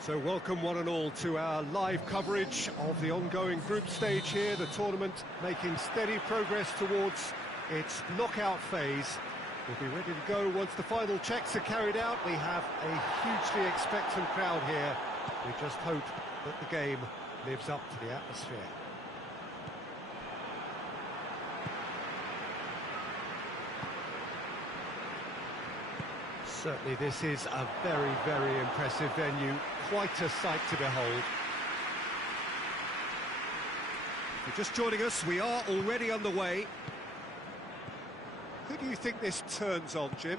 So welcome one and all to our live coverage of the ongoing group stage here, the tournament making steady progress towards its knockout phase. We'll be ready to go once the final checks are carried out. We have a hugely expectant crowd here. We just hope that the game lives up to the atmosphere. Certainly this is a very, very impressive venue, quite a sight to behold. If you're just joining us, we are already underway. Who do you think this turns on, Jim?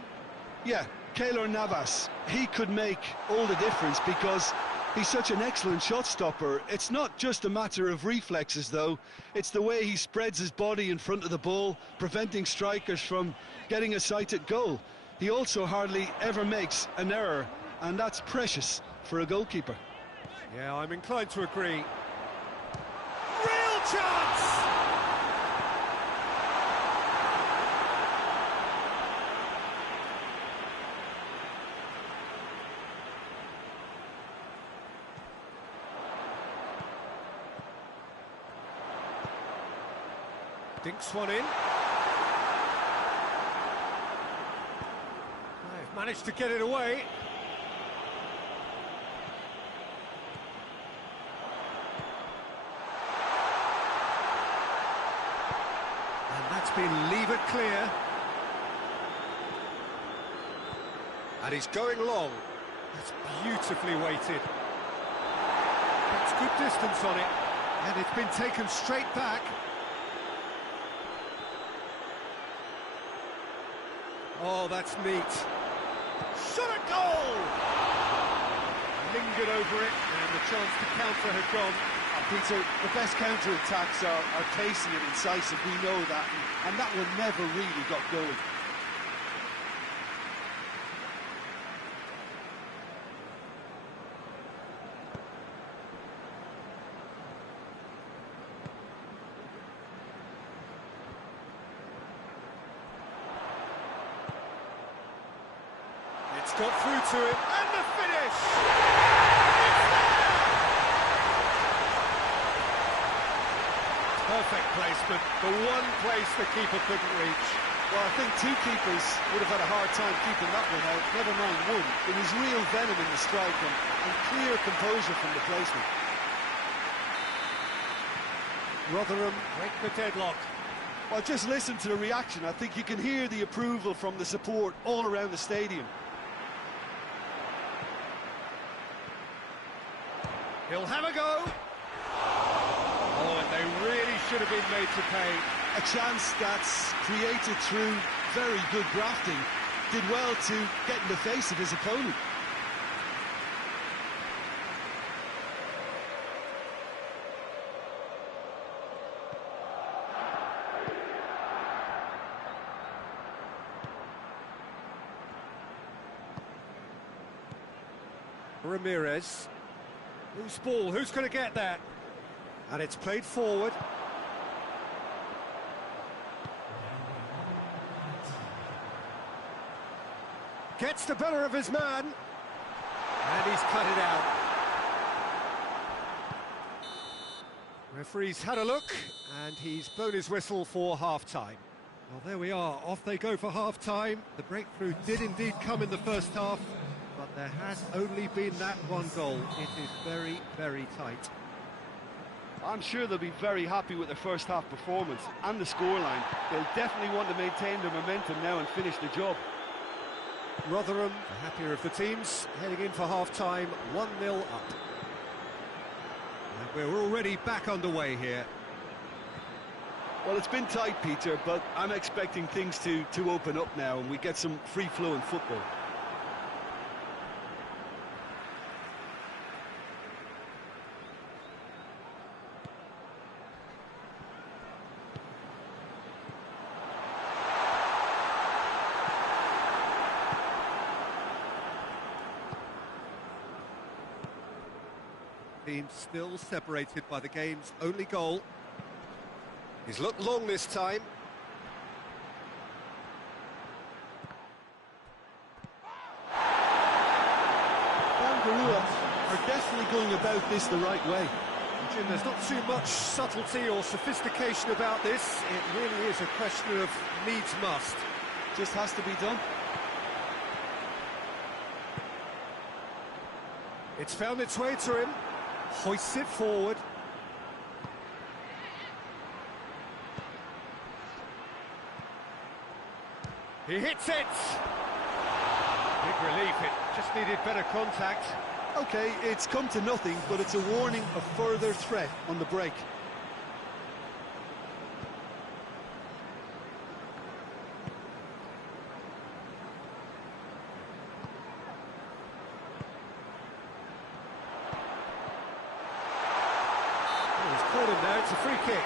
Yeah, Keylor Navas. He could make all the difference because he's such an excellent shot stopper. It's not just a matter of reflexes, though. It's the way he spreads his body in front of the ball, preventing strikers from getting a sighted goal. He also hardly ever makes an error, and that's precious for a goalkeeper. Yeah, I'm inclined to agree. Real chance! Dinks one in. Managed to get it away. And that's been levered clear. And he's going long. That's beautifully weighted. It's good distance on it. And it's been taken straight back. Oh, that's neat. Shot a goal! Lingered over it, and the chance to counter had gone. Peter, the best counter-attacks are pacey and incisive, we know that, and that one never really got going. It's got through to it, and the finish! It's there! Perfect placement, the one place the keeper couldn't reach. Well, I think two keepers would have had a hard time keeping that one out, never mind one. There was real venom in the strike and clear composure from the placement. Rotherham break the deadlock. Well, just listen to the reaction. I think you can hear the approval from the support all around the stadium. He'll have a go. Oh, and they really should have been made to pay. A chance that's created through very good grafting. Did well to get in the face of his opponent. Ramirez. Loose ball, who's going to get that? And it's played forward. Gets the better of his man. And he's cut it out. Referee's had a look, and he's blown his whistle for half-time. Well, there we are, off they go for half-time. The breakthrough did indeed come in the first half, but there has only been that one goal. It is very, very tight. I'm sure they'll be very happy with their first half performance and the scoreline. They'll definitely want to maintain their momentum now and finish the job. Rotherham, the happier of the teams, heading in for half-time, 1-0 up. And we're already back underway here. Well, it's been tight, Peter, but I'm expecting things to open up now and we get some free-flowing football. Team still separated by the game's only goal. He's looked long this time. are definitely going about this the right way. Jim, there's not too much subtlety or sophistication about this. It really is a question of needs must. Just has to be done. It's found its way to him. Hoists it forward. He hits it! Big relief, it just needed better contact. Okay, it's come to nothing, but it's a warning of further threat on the break. Oh, he's caught him there, it's a free kick.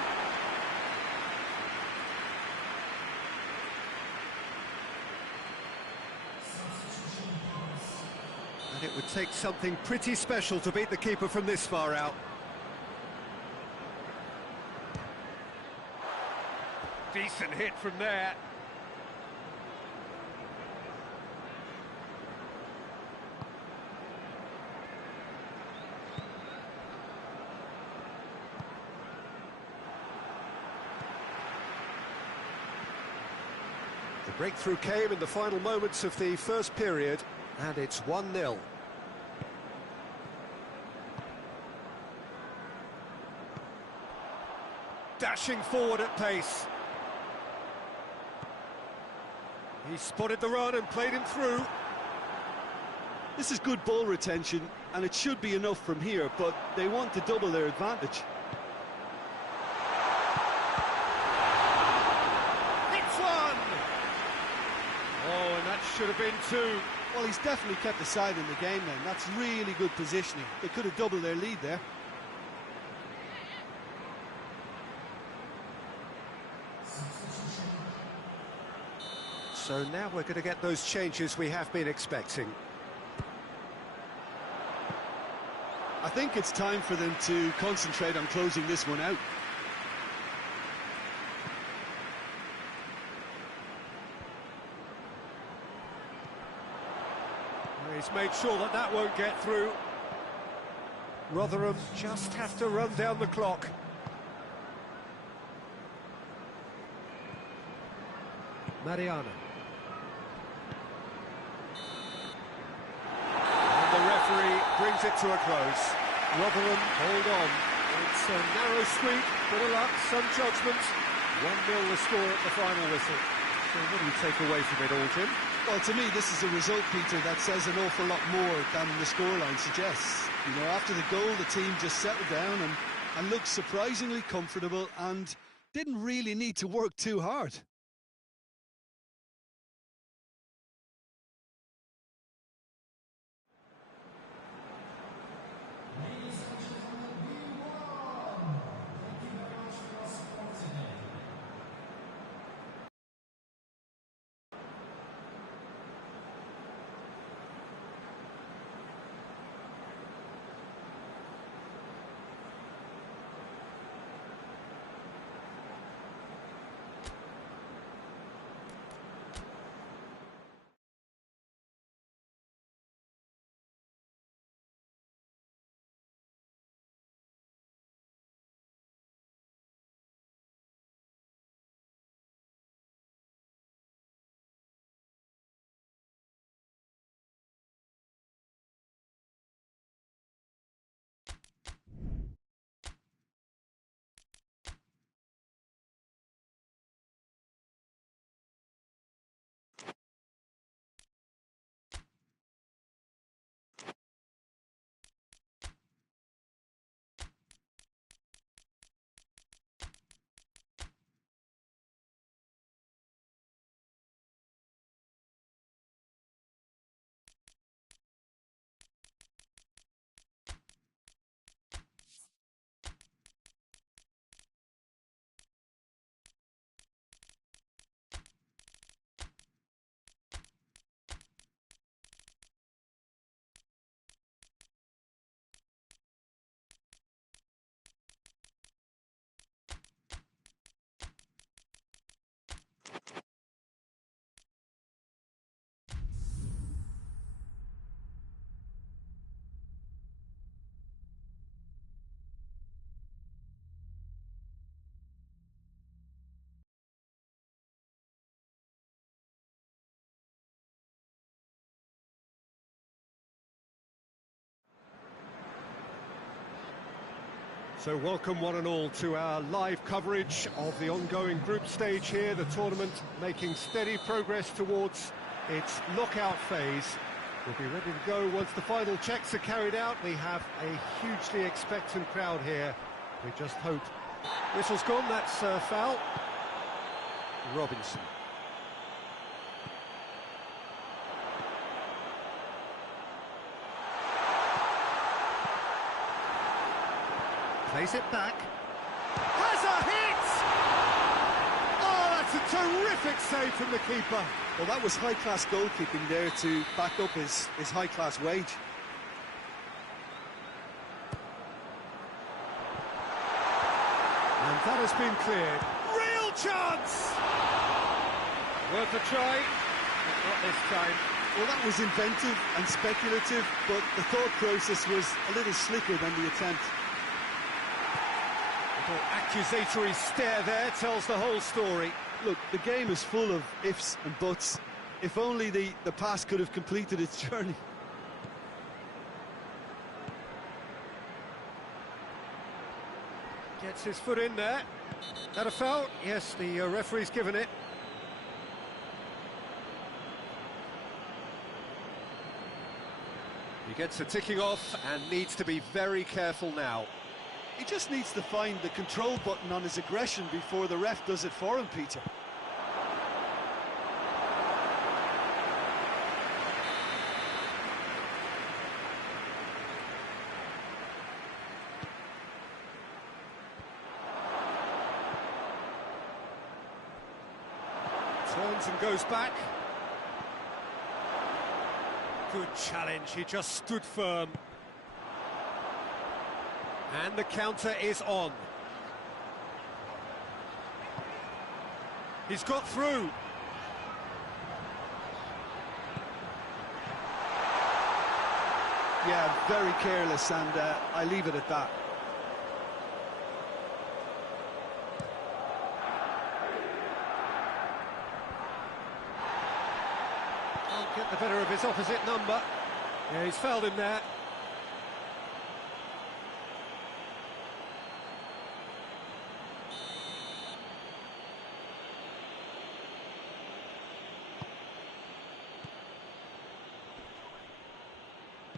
And it would take something pretty special to beat the keeper from this far out. Decent hit from there. The breakthrough came in the final moments of the first period. And it's 1-0. Dashing forward at pace. He spotted the run and played him through. This is good ball retention, and it should be enough from here, but they want to double their advantage. It's one! Oh, and that should have been two. Well, he's definitely kept the side in the game then. That's really good positioning. They could have doubled their lead there. So now we're going to get those changes we have been expecting. I think it's time for them to concentrate on closing this one out. He's made sure that that won't get through. Rotherham just have to run down the clock. Mariano. And the referee brings it to a close. Rotherham hold on. It's a narrow squeak, bit of luck, some judgment. 1-0 the score at the final whistle. So what do you take away from it all, Jim? Well, to me, this is a result, Peter, that says an awful lot more than the scoreline suggests. You know, after the goal, the team just settled down and looked surprisingly comfortable and didn't really need to work too hard. So welcome one and all to our live coverage of the ongoing group stage here, the tournament making steady progress towards its knockout phase. We'll be ready to go once the final checks are carried out. We have a hugely expectant crowd here. We just hope. Whistle's gone, that's foul. Robinson. Plays it back. Has a hit! Oh, that's a terrific save from the keeper. Well, that was high-class goalkeeping there to back up his high-class wage. And that has been cleared. Real chance! Worth a try, but not this time. Well, that was inventive and speculative, but the thought process was a little slicker than the attempt. Little accusatory stare there tells the whole story. Look, the game is full of ifs and buts. If only the pass could have completed its journey. Gets his foot in there. That a foul? Yes, the referee's given it. He gets a ticking off and needs to be very careful now. He just needs to find the control button on his aggression before the ref does it for him, Peter. Turns and goes back. Good challenge, he just stood firm. And the counter is on. He's got through. Yeah, very careless, and I leave it at that. Can't get the better of his opposite number. Yeah, he's fouled him there.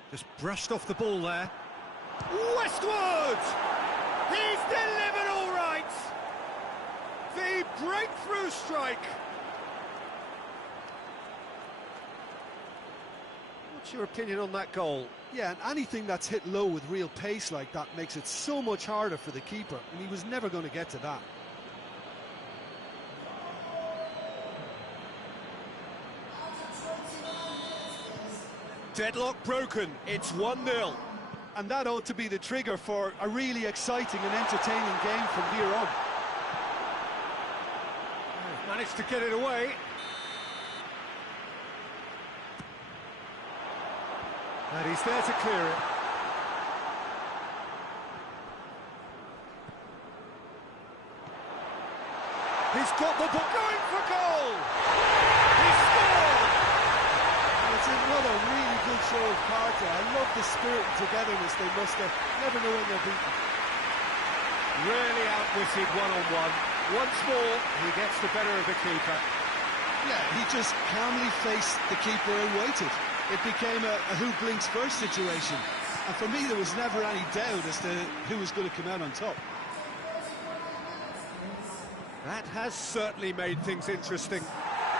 Just brushed off the ball there. Westwood! He's delivered all right! The breakthrough strike! What's your opinion on that goal? Yeah, and anything that's hit low with real pace like that makes it so much harder for the keeper, and he was never going to get to that. Deadlock broken, it's 1-0. And that ought to be the trigger for a really exciting and entertaining game from here on. Managed to get it away. And he's there to clear it. He's got the ball going for goal! He scored! And it's another really good show of character. I love the spirit and togetherness they muster. Never know when they're beaten. Really outwitted one-on-one. Once more, he gets the better of the keeper. Yeah, he just calmly faced the keeper and waited. It became a who blinks first situation. And for me, there was never any doubt as to who was going to come out on top. That has certainly made things interesting.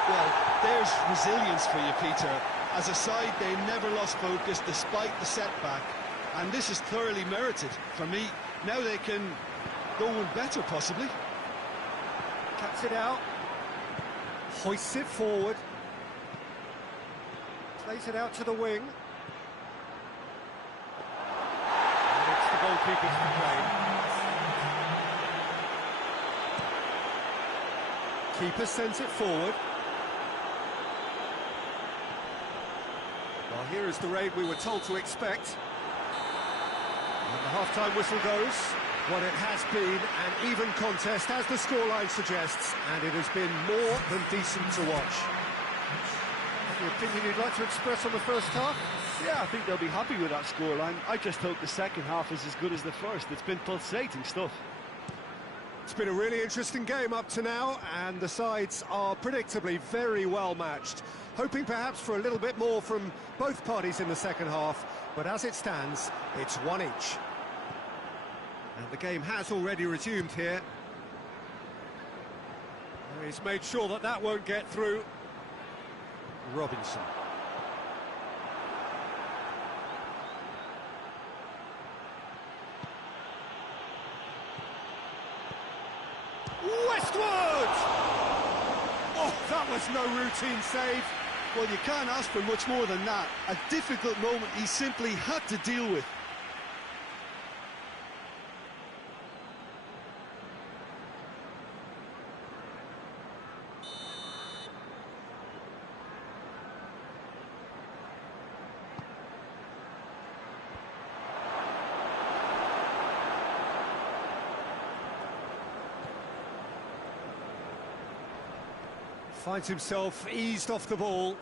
Well, there's resilience for you, Peter. As a side, they never lost focus despite the setback. And this is thoroughly merited. For me, now they can go one better, possibly. Cuts it out. Hoists it forward. Plays it out to the wing. And it's the goalkeeper's complaint. Keeper sends it forward. Well, here is the raid we were told to expect. And the half-time whistle goes. What it has been an even contest, as the scoreline suggests, and it has been more than decent to watch. Any opinion you'd like to express on the first half? Yeah, I think they'll be happy with that scoreline. I just hope the second half is as good as the first. It's been pulsating stuff. It's been a really interesting game up to now, and the sides are predictably very well matched. Hoping perhaps for a little bit more from both parties in the second half, but as it stands, it's one each. And the game has already resumed here. He's made sure that that won't get through. Robinson. Westwood! Oh, that was no routine save. Well, you can't ask for much more than that. A difficult moment he simply had to deal with. Finds himself eased off the ball.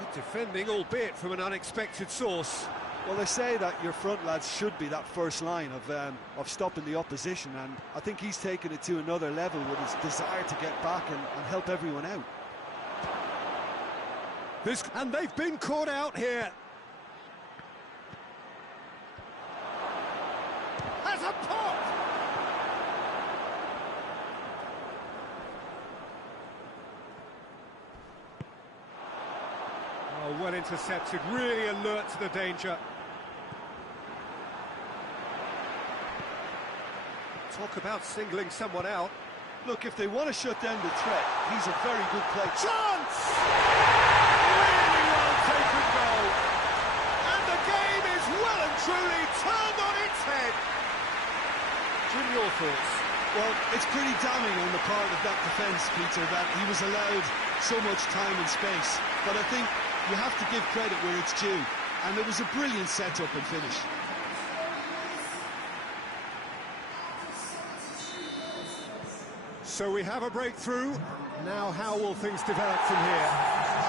Good defending, albeit from an unexpected source. Well, they say that your front lads should be that first line of stopping the opposition, and I think he's taken it to another level with his desire to get back and help everyone out. And they've been caught out here. Has a pop! Oh, well intercepted, really alert to the danger. Talk about singling someone out. Look, if they want to shut down the threat, he's a very good player. Chance! Really well taken goal. And the game is well and truly turned on its head. Jim, your thoughts? Well, it's pretty damning on the part of that defence, Peter, that he was allowed so much time and space. But I think you have to give credit where it's due, and it was a brilliant setup and finish. So we have a breakthrough. Now how will things develop from here?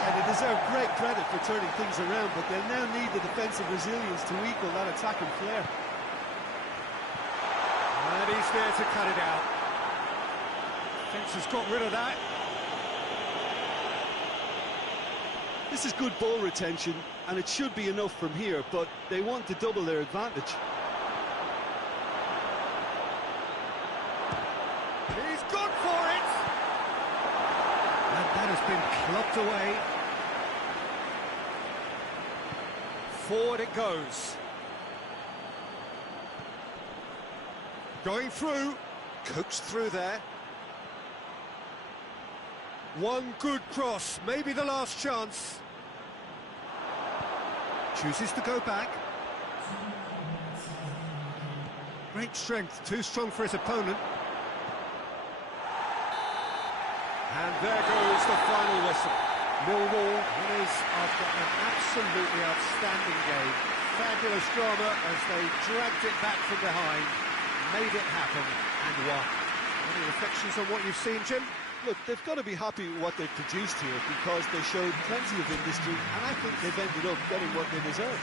And they deserve great credit for turning things around, but they'll now need the defensive resilience to equal that attacking flair. And he's there to cut it out. Defence has got rid of that. This is good ball retention, and it should be enough from here, but they want to double their advantage. He's gone for it! And that has been clubbed away. Forward it goes. Going through. Coaxed through there. One good cross, maybe the last chance. Chooses to go back. Great strength, too strong for his opponent. And there goes the final whistle. Millwall winners after an absolutely outstanding game. Fabulous drama as they dragged it back from behind, made it happen and won. Any reflections on what you've seen, Jim? Look, they've got to be happy with what they've produced here because they showed plenty of industry, and I think they've ended up getting what they deserve.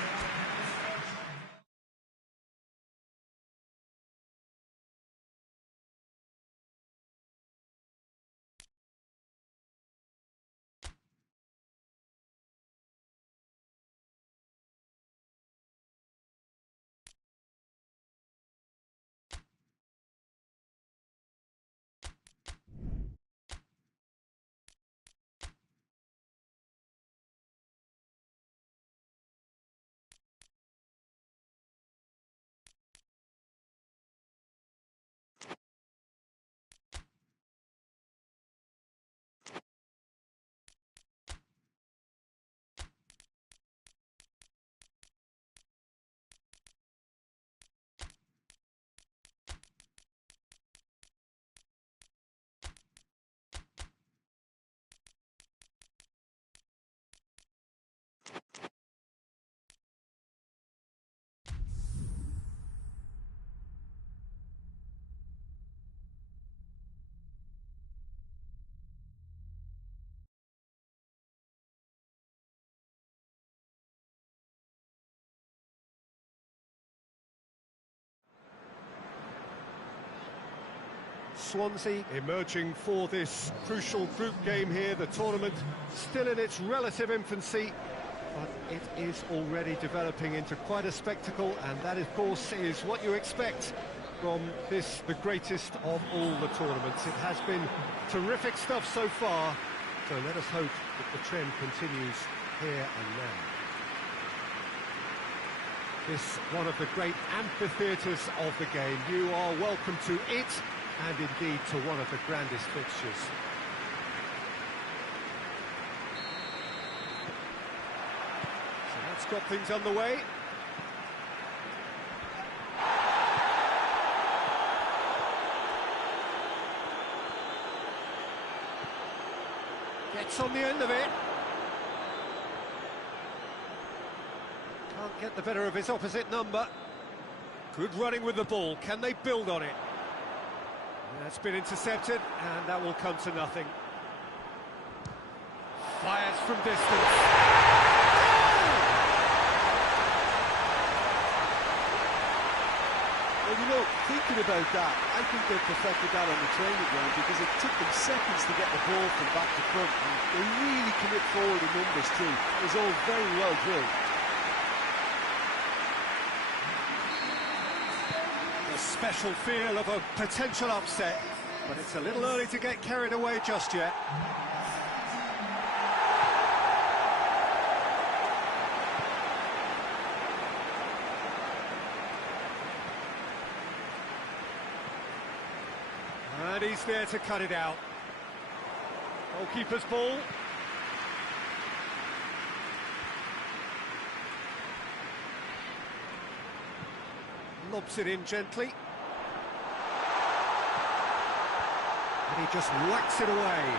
Swansea emerging for this crucial group game here. The tournament still in its relative infancy, but it is already developing into quite a spectacle, and that, of course, is what you expect from this, the greatest of all the tournaments. It has been terrific stuff so far, so let us hope that the trend continues here and now. This one of the great amphitheatres of the game. You are welcome to it, and indeed to one of the grandest fixtures. So that's got things underway. Gets on the end of it. Can't get the better of his opposite number. Good running with the ball. Can they build on it? That's been intercepted, and that will come to nothing. Fires from distance. Well, you know, thinking about that, I think they perfected that on the training ground, because it took them seconds to get the ball from back to front, and they really commit forward in numbers too. It was all very well drilled. A special feel of a potential upset, but it's a little early to get carried away just yet. And he's there to cut it out. Goalkeeper's ball. Lobs it in gently. And he just whacks it away.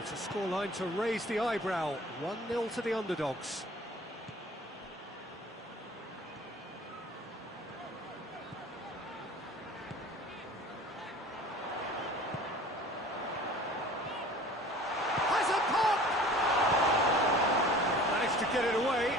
It's a scoreline to raise the eyebrow. 1-0 to the underdogs. Has a pop! Managed to get it away.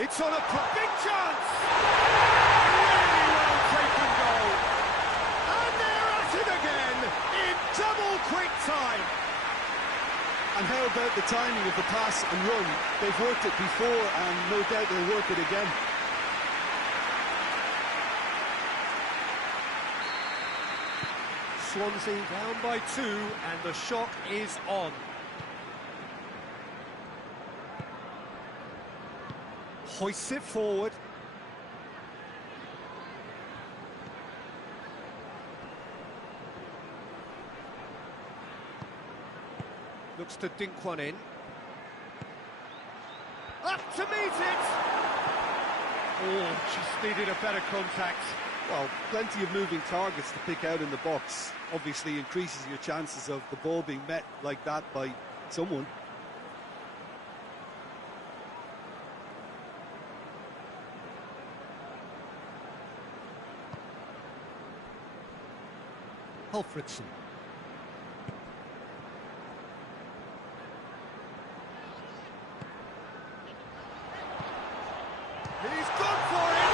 It's on a big chance! Really well taken goal. And they're at it again in double quick time. And how about the timing of the pass and run? They've worked it before, and no doubt they'll work it again. Swansea down by 2, and the shot is on. Hoists it forward. Looks to dink one in. Up to meet it! Oh, just needed a better contact. Well, plenty of moving targets to pick out in the box. Obviously increases your chances of the ball being met like that by someone. Alfredson. He's gone for it!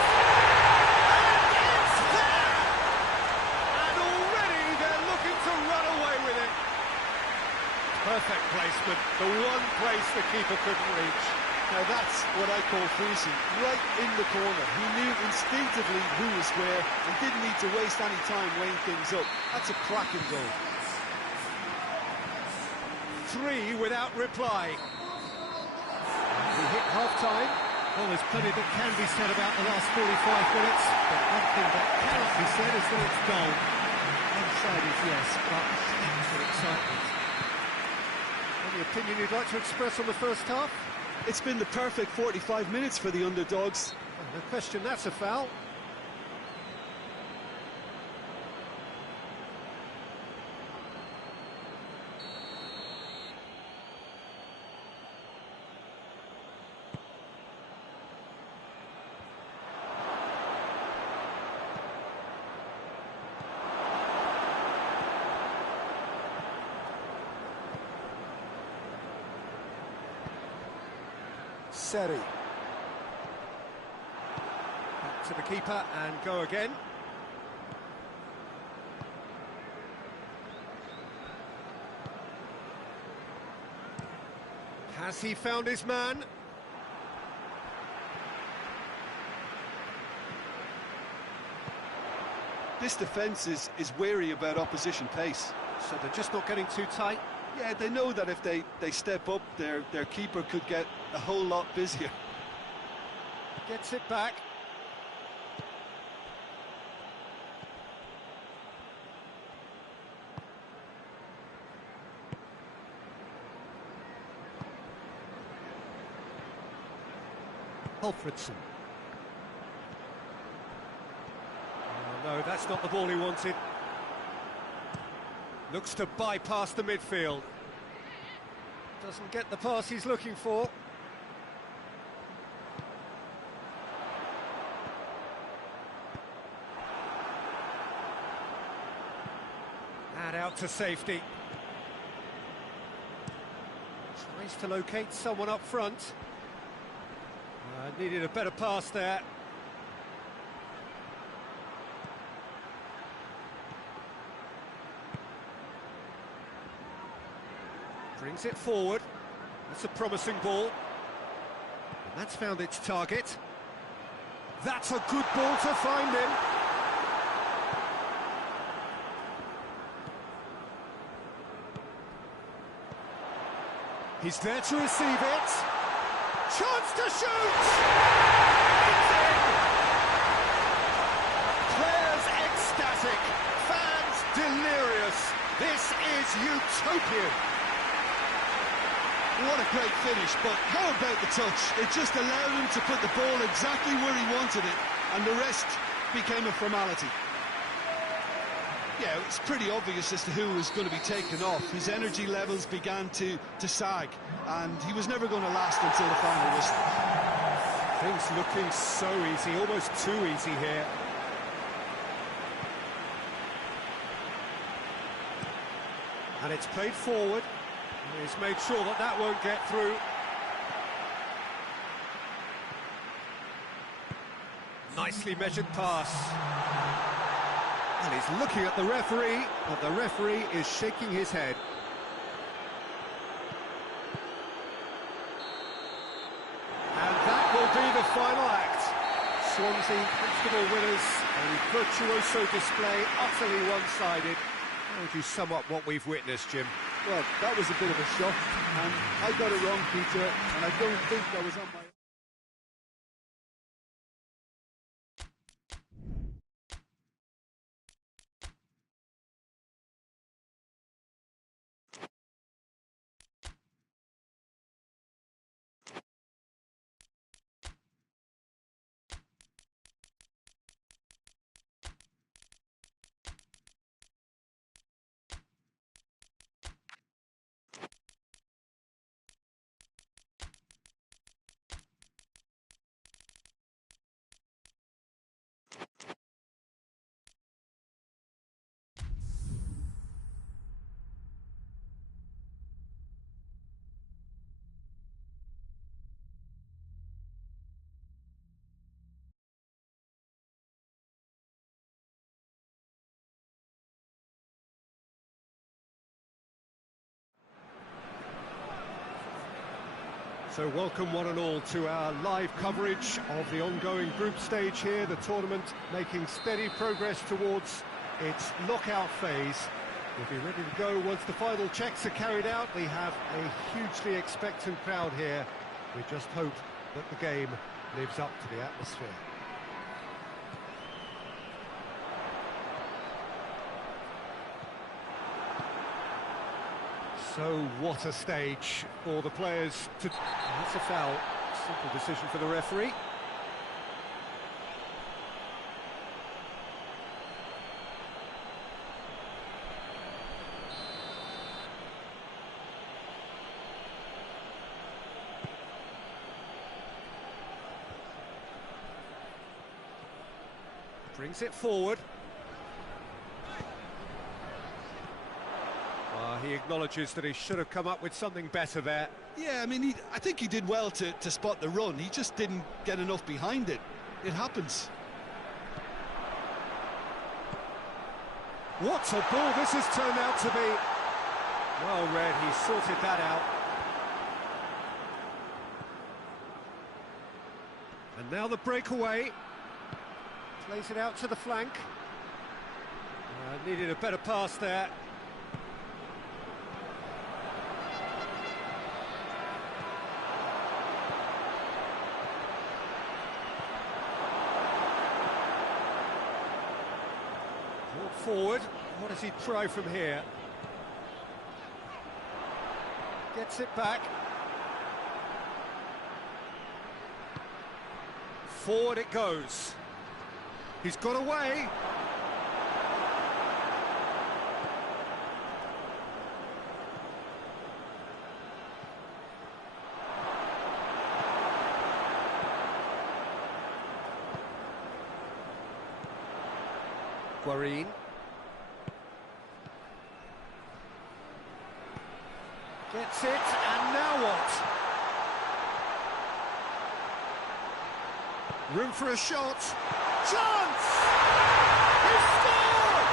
And it's there! And already they're looking to run away with it. Perfect placement, the one place the keeper couldn't reach. Now that's what I call freezing, right in the corner. He knew instinctively who was where and didn't need to waste any time weighing things up. That's a cracking goal. 3 without reply. We hit half-time. Well, there's plenty that can be said about the last 45 minutes, but one thing that cannot be said is that it's dull. One side is yes, but for excitement. Any opinion you'd like to express on the first half? It's been the perfect 45 minutes for the underdogs. No question that's a foul. Seri. Back to the keeper and go again. Has he found his man? This defence is wary about opposition pace. So they're just not getting too tight. Yeah, they know that if they step up, their keeper could get a whole lot busier. Gets it back. Alfredson. Oh, no, that's not the ball he wanted. Looks to bypass the midfield. Doesn't get the pass he's looking for. And out to safety. Tries to locate someone up front. Needed a better pass there. Brings it forward. That's a promising ball. And that's found its target. That's a good ball to find him. He's there to receive it. Chance to shoot! It's in! Players ecstatic, fans delirious. This is utopian. What a great finish, but how about the touch? It just allowed him to put the ball exactly where he wanted it, and the rest became a formality. Yeah, it's pretty obvious as to who was going to be taken off. His energy levels began to sag, and he was never going to last until the final whistle. Things looking so easy, almost too easy here. And it's played forward. He's made sure that that won't get through. Nicely measured pass. And he's looking at the referee, but the referee is shaking his head. And that will be the final act. Swansea comfortable winners, and virtuoso display, utterly one-sided. How would you sum up what we've witnessed, Jim? Well, that was a bit of a shock, and I got it wrong, Peter, and I don't think I was on my... So welcome one and all to our live coverage of the ongoing group stage here, the tournament making steady progress towards its knockout phase. We'll be ready to go once the final checks are carried out. We have a hugely expectant crowd here. We just hope that the game lives up to the atmosphere. So what a stage for the players to... That's a foul. Simple decision for the referee. Brings it forward. He acknowledges that he should have come up with something better there. Yeah, I mean, I think he did well to spot the run. He just didn't get enough behind it. It happens. What a ball this has turned out to be. Well read, he sorted that out. And now the breakaway. Plays it out to the flank. Needed a better pass there. Forward, what does he try from here? Gets it back. Forward it goes. He's got away. Guarin. Gets it, and now what? Room for a shot. Chance! He scored!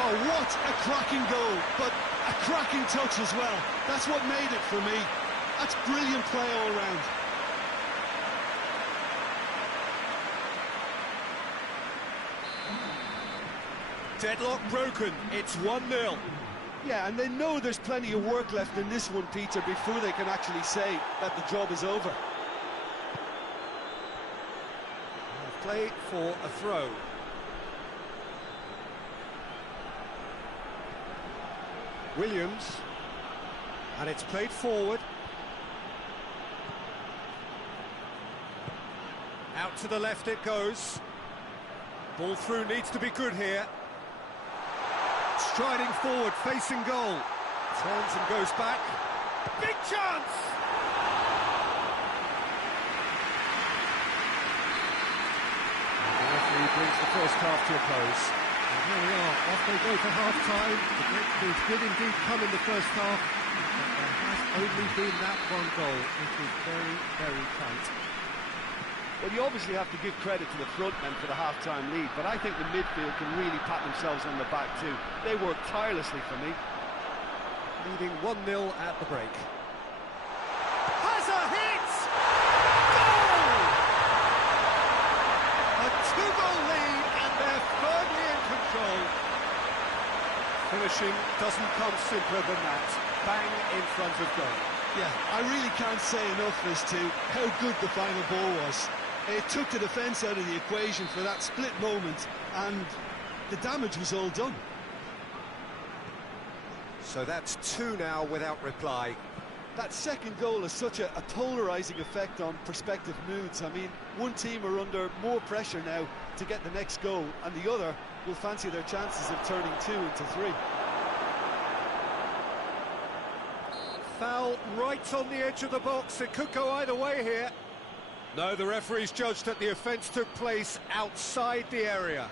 Oh, what a cracking goal, but a cracking touch as well. That's what made it for me. That's brilliant play all round. Deadlock broken, it's 1-0. Yeah, and they know there's plenty of work left in this one, Peter, before they can actually say that the job is over. Play for a throw. Williams, and it's played forward. Out to the left it goes. Ball through needs to be good here. Striding forward, facing goal. Turns and goes back. Big chance! The referee brings the first half to a close. And here we are, off they go for half-time. The breakthroughs did indeed come in the first half, but there has only been that one goal. It was very, very tight. Well, you obviously have to give credit to the front men for the half-time lead, but I think the midfield can really pat themselves on the back too. They worked tirelessly for me. Leading 1-0 at the break. Has a hit! Goal! A two-goal lead, and they're firmly in control. Finishing doesn't come simpler than that. Bang in front of goal. Yeah, I really can't say enough as to how good the final ball was. It took the defence out of the equation for that split moment, and the damage was all done. So that's 2 now without reply. That second goal has such a polarising effect on prospective moods. I mean, one team are under more pressure now to get the next goal, and the other will fancy their chances of turning 2 into 3. Foul right on the edge of the box. It could go either way here. No, the referee's judged that the offence took place outside the area.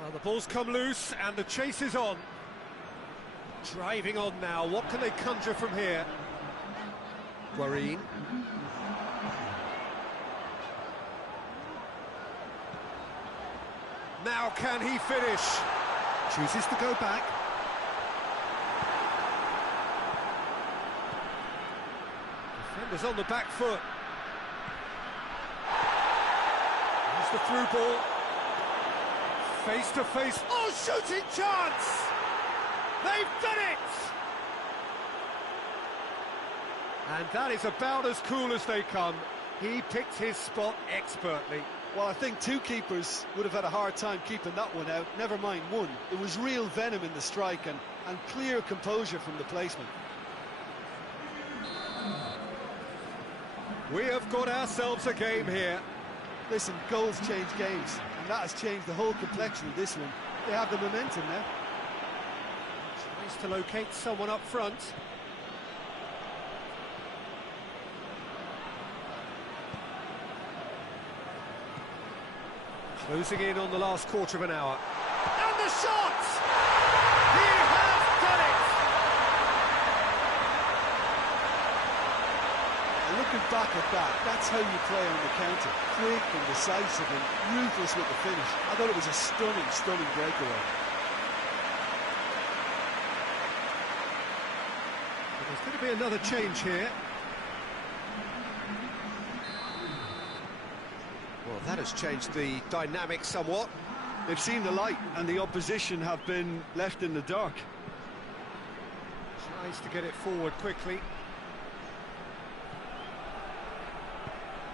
Well, the ball's come loose and the chase is on. Driving on now, what can they conjure from here? Guarin. Now can he finish? Chooses to go back. Defenders on the back foot. Here's the through ball. Face to face. Oh, shooting chance! They've done it! And that is about as cool as they come. He picked his spot expertly. Well, I think two keepers would have had a hard time keeping that one out, never mind one. It was real venom in the strike and clear composure from the placement. We have got ourselves a game here. Listen, goals change games, and that has changed the whole complexion of this one. They have the momentum now. Tries to locate someone up front. Closing in on the last quarter of an hour. And the shot! He has done it! And looking back at that, that's how you play on the counter. Quick and decisive and ruthless with the finish. I thought it was a stunning, stunning breakaway. There's going to be another change here. Well, that has changed the dynamic somewhat. They've seen the light, and the opposition have been left in the dark. Tries to get it forward quickly.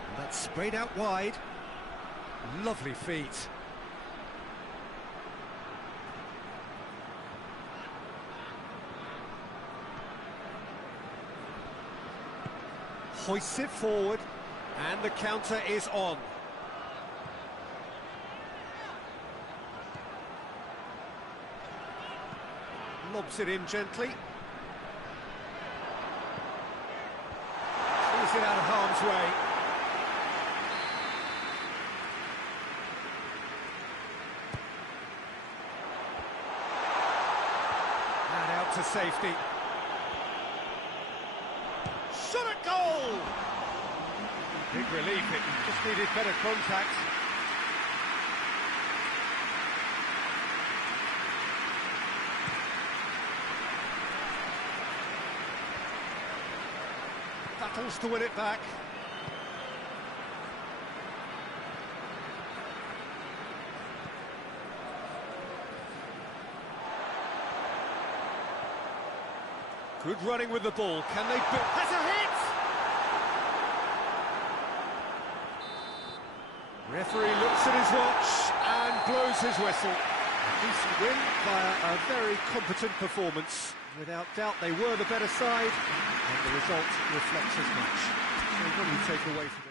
And that's sprayed out wide. Lovely feet. Hoists it forward, and the counter is on. Lobs it in gently. Pulls it out of harm's way. And out to safety. Shot at goal! Big relief, it just needed better contact. Battles to win it back. Good running with the ball. Can they... Has a hit! Referee looks at his watch and blows his whistle. A decent win via a very competent performance. Without doubt, they were the better side, and the result reflects as much. So what do you take away from it?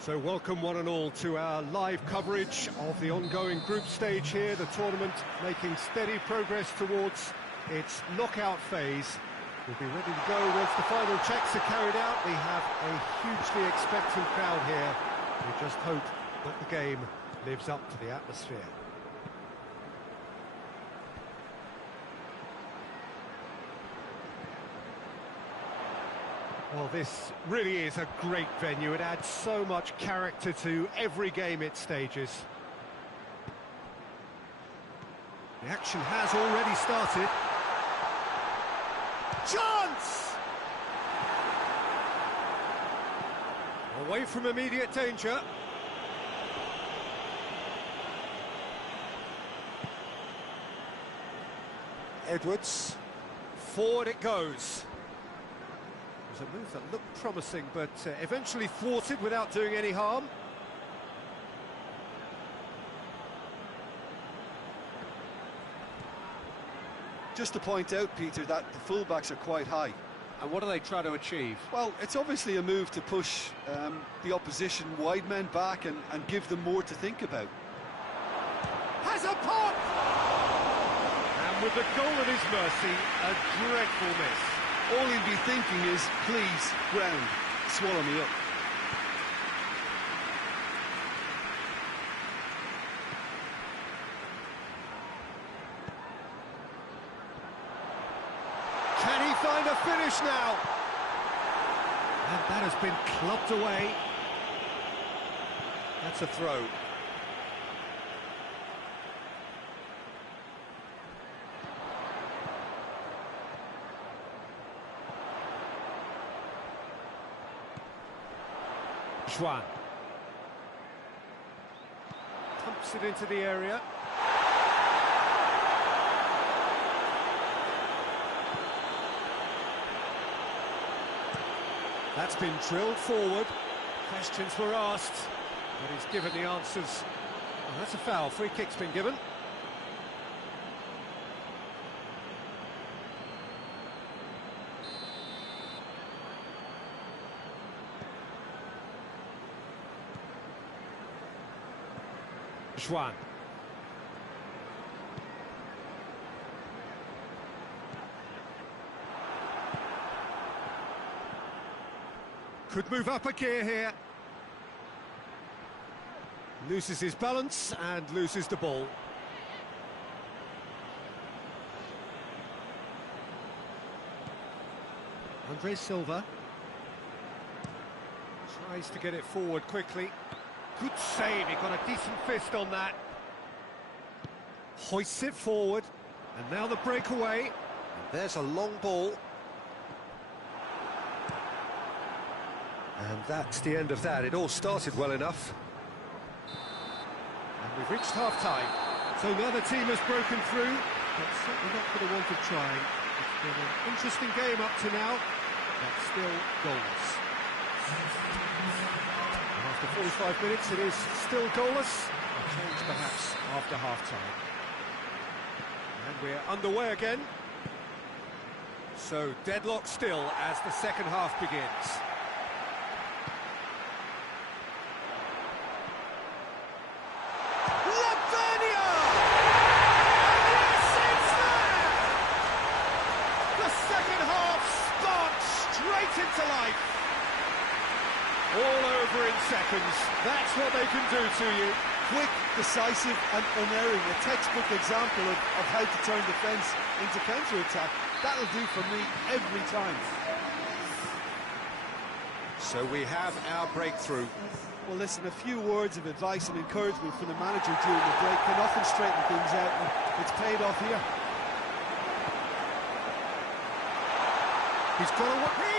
So welcome one and all to our live coverage of the ongoing group stage here, the tournament making steady progress towards its knockout phase. We'll be ready to go once the final checks are carried out. We have a hugely expectant crowd here. We just hope that the game lives up to the atmosphere. Well, this really is a great venue. It adds so much character to every game it stages. The action has already started. Chance! Away from immediate danger. Edwards. Forward it goes. It was a move that looked promising, but eventually thwarted without doing any harm. Just to point out, Peter, that the fullbacks are quite high. And what do they try to achieve? Well, it's obviously a move to push the opposition wide men back and give them more to think about. Has a pop! And And with the goal at his mercy, a dreadful miss. All he'd be thinking is, please, ground, swallow me up. Can he find a finish now? And that has been clubbed away. That's a throw. Juan pumps it into the area. That's been drilled forward. Questions were asked, but he's given the answers. Well, that's a foul. Free kick's been given. Juan. Could move up a gear here. Loses his balance and loses the ball. Andre Silva tries to get it forward quickly. Good save, he got a decent fist on that. Hoists it forward, and now the breakaway. And there's a long ball. And that's the end of that. It all started well enough. And we've reached half-time. So neither team has broken through, but certainly not for the want of trying. It's been an interesting game up to now, but still goalless. And after 45 minutes, it is still goalless. A change perhaps after half-time. And we're underway again. So deadlock still as the second half begins. Into life. All over in seconds. That's what they can do to you. Quick, decisive and unerring. A textbook example of how to turn defence into counter-attack. That'll do for me every time. So we have our breakthrough. Well, listen, a few words of advice and encouragement from the manager during the break can often straighten things out, and it's paid off here. He's gone for it!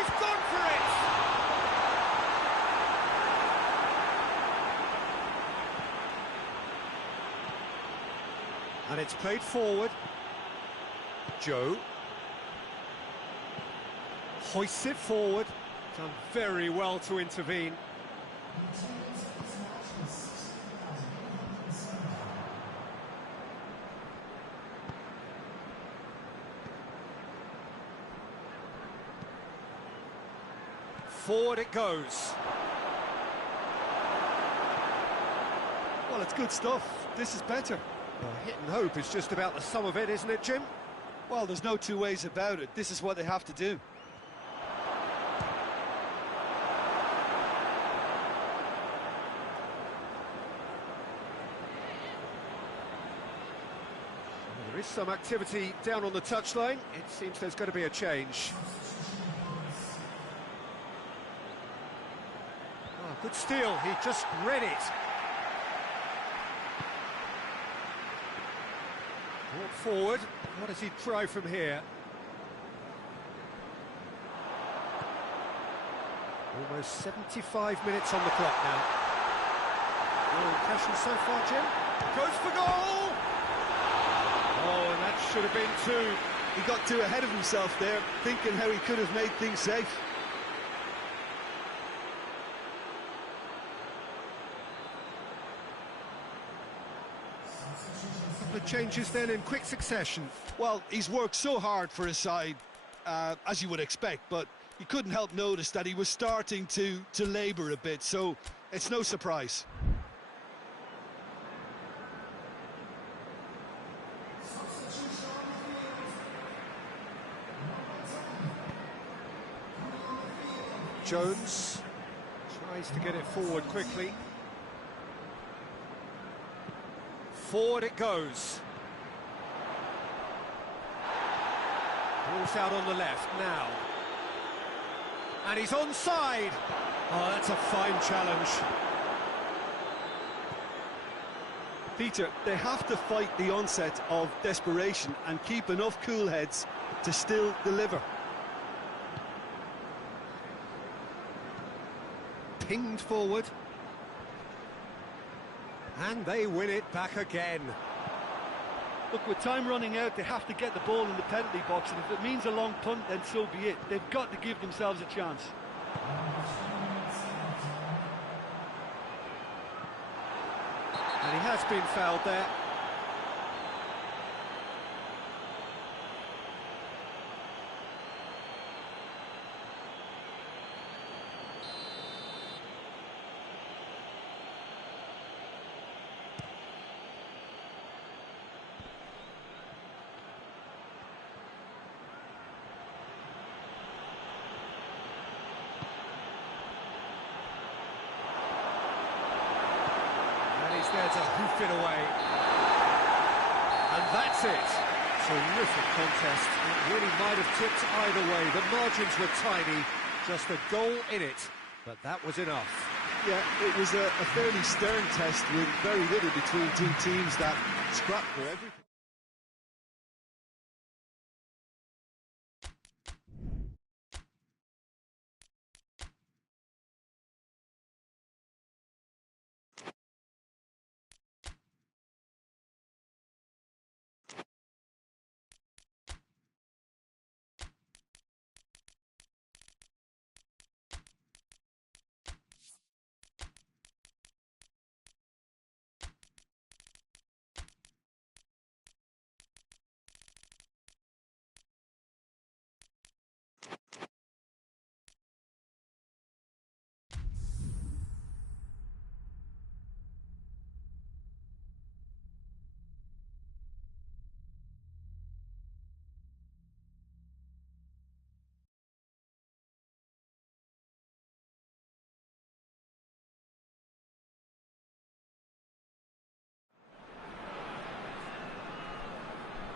And it's played forward. Joe hoists it forward. Done very well to intervene. Forward it goes. Well, it's good stuff. This is better. Well, hit and hope is just about the sum of it, isn't it, Jim? Well, there's no two ways about it. This is what they have to do. Well, there is some activity down on the touchline. It seems there's going to be a change. Good steal, he just read it. Brought forward, what does he try from here? Almost 75 minutes on the clock now. Your impression so far, Jim? Goes for goal! Oh, and that should have been two. He got too ahead of himself there, thinking how he could have made things safe. The changes then in quick succession. Well, he's worked so hard for his side, as you would expect, but you couldn't help notice that he was starting to labour a bit, so it's no surprise. Jones tries to get it forward quickly. Forward it goes. Ball's out on the left now. And he's onside. Oh, that's a fine challenge. Peter, they have to fight the onset of desperation and keep enough cool heads to still deliver. Pinged forward. And they win it back again. Look, with time running out, they have to get the ball in the penalty box, and if it means a long punt, then so be it. They've got to give themselves a chance. And he has been fouled there. There to hoof it away. And that's it. Terrific contest. It really might have tipped either way. The margins were tiny, just a goal in it, but that was enough. Yeah, it was a fairly stern test with very little between two teams that scrapped for everything.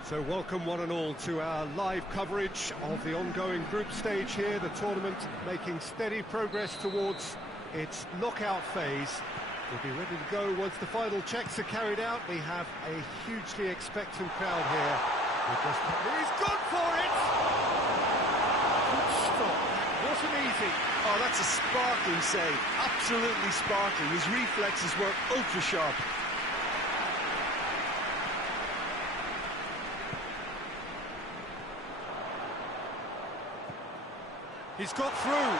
So welcome one and all to our live coverage of the ongoing group stage here, the tournament making steady progress towards its knockout phase. We'll be ready to go once the final checks are carried out. We have a hugely expectant crowd here. He's gone for it! Good stop, that wasn't easy. Oh, that's a sparkling save, absolutely sparkling. His reflexes were ultra sharp. He's got through.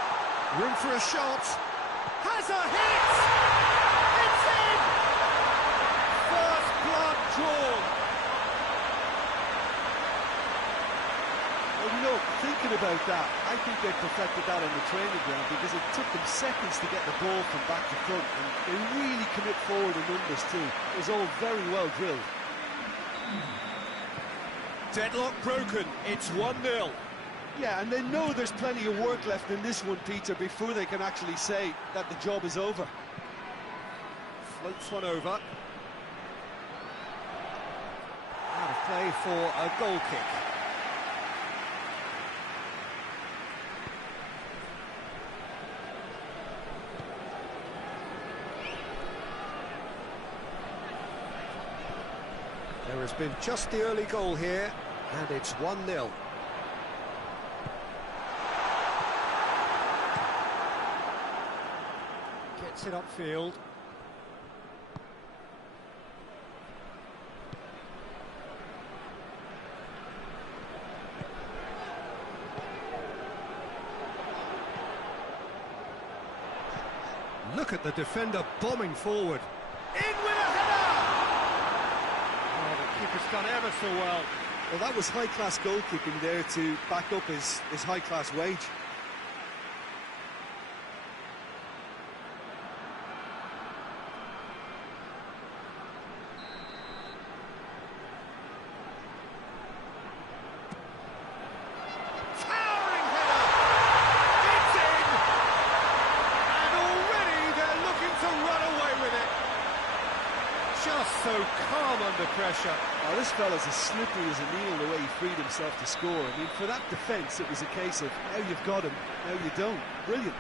Room for a shot. Has a hit! It's in! First blood drawn. Well, you know, thinking about that, I think they perfected that on the training ground because it took them seconds to get the ball from back to front, and they really commit forward in numbers too. It was all very well drilled. Deadlock broken. It's 1-0. Yeah, and they know there's plenty of work left in this one, Peter, before they can actually say that the job is over. Floats one over. Out of play for a goal kick. There has been just the early goal here, and it's 1-0. Gets it upfield. Look at the defender bombing forward. In with a header! Oh, the keeper's done ever so well. Well, that was high-class goalkeeping there to back up his high-class wage. so calm under pressure. Oh, this fella's as slippery as a needle the way he freed himself to score. I mean, for that defence, it was a case of now you've got him, now you don't. Brilliant.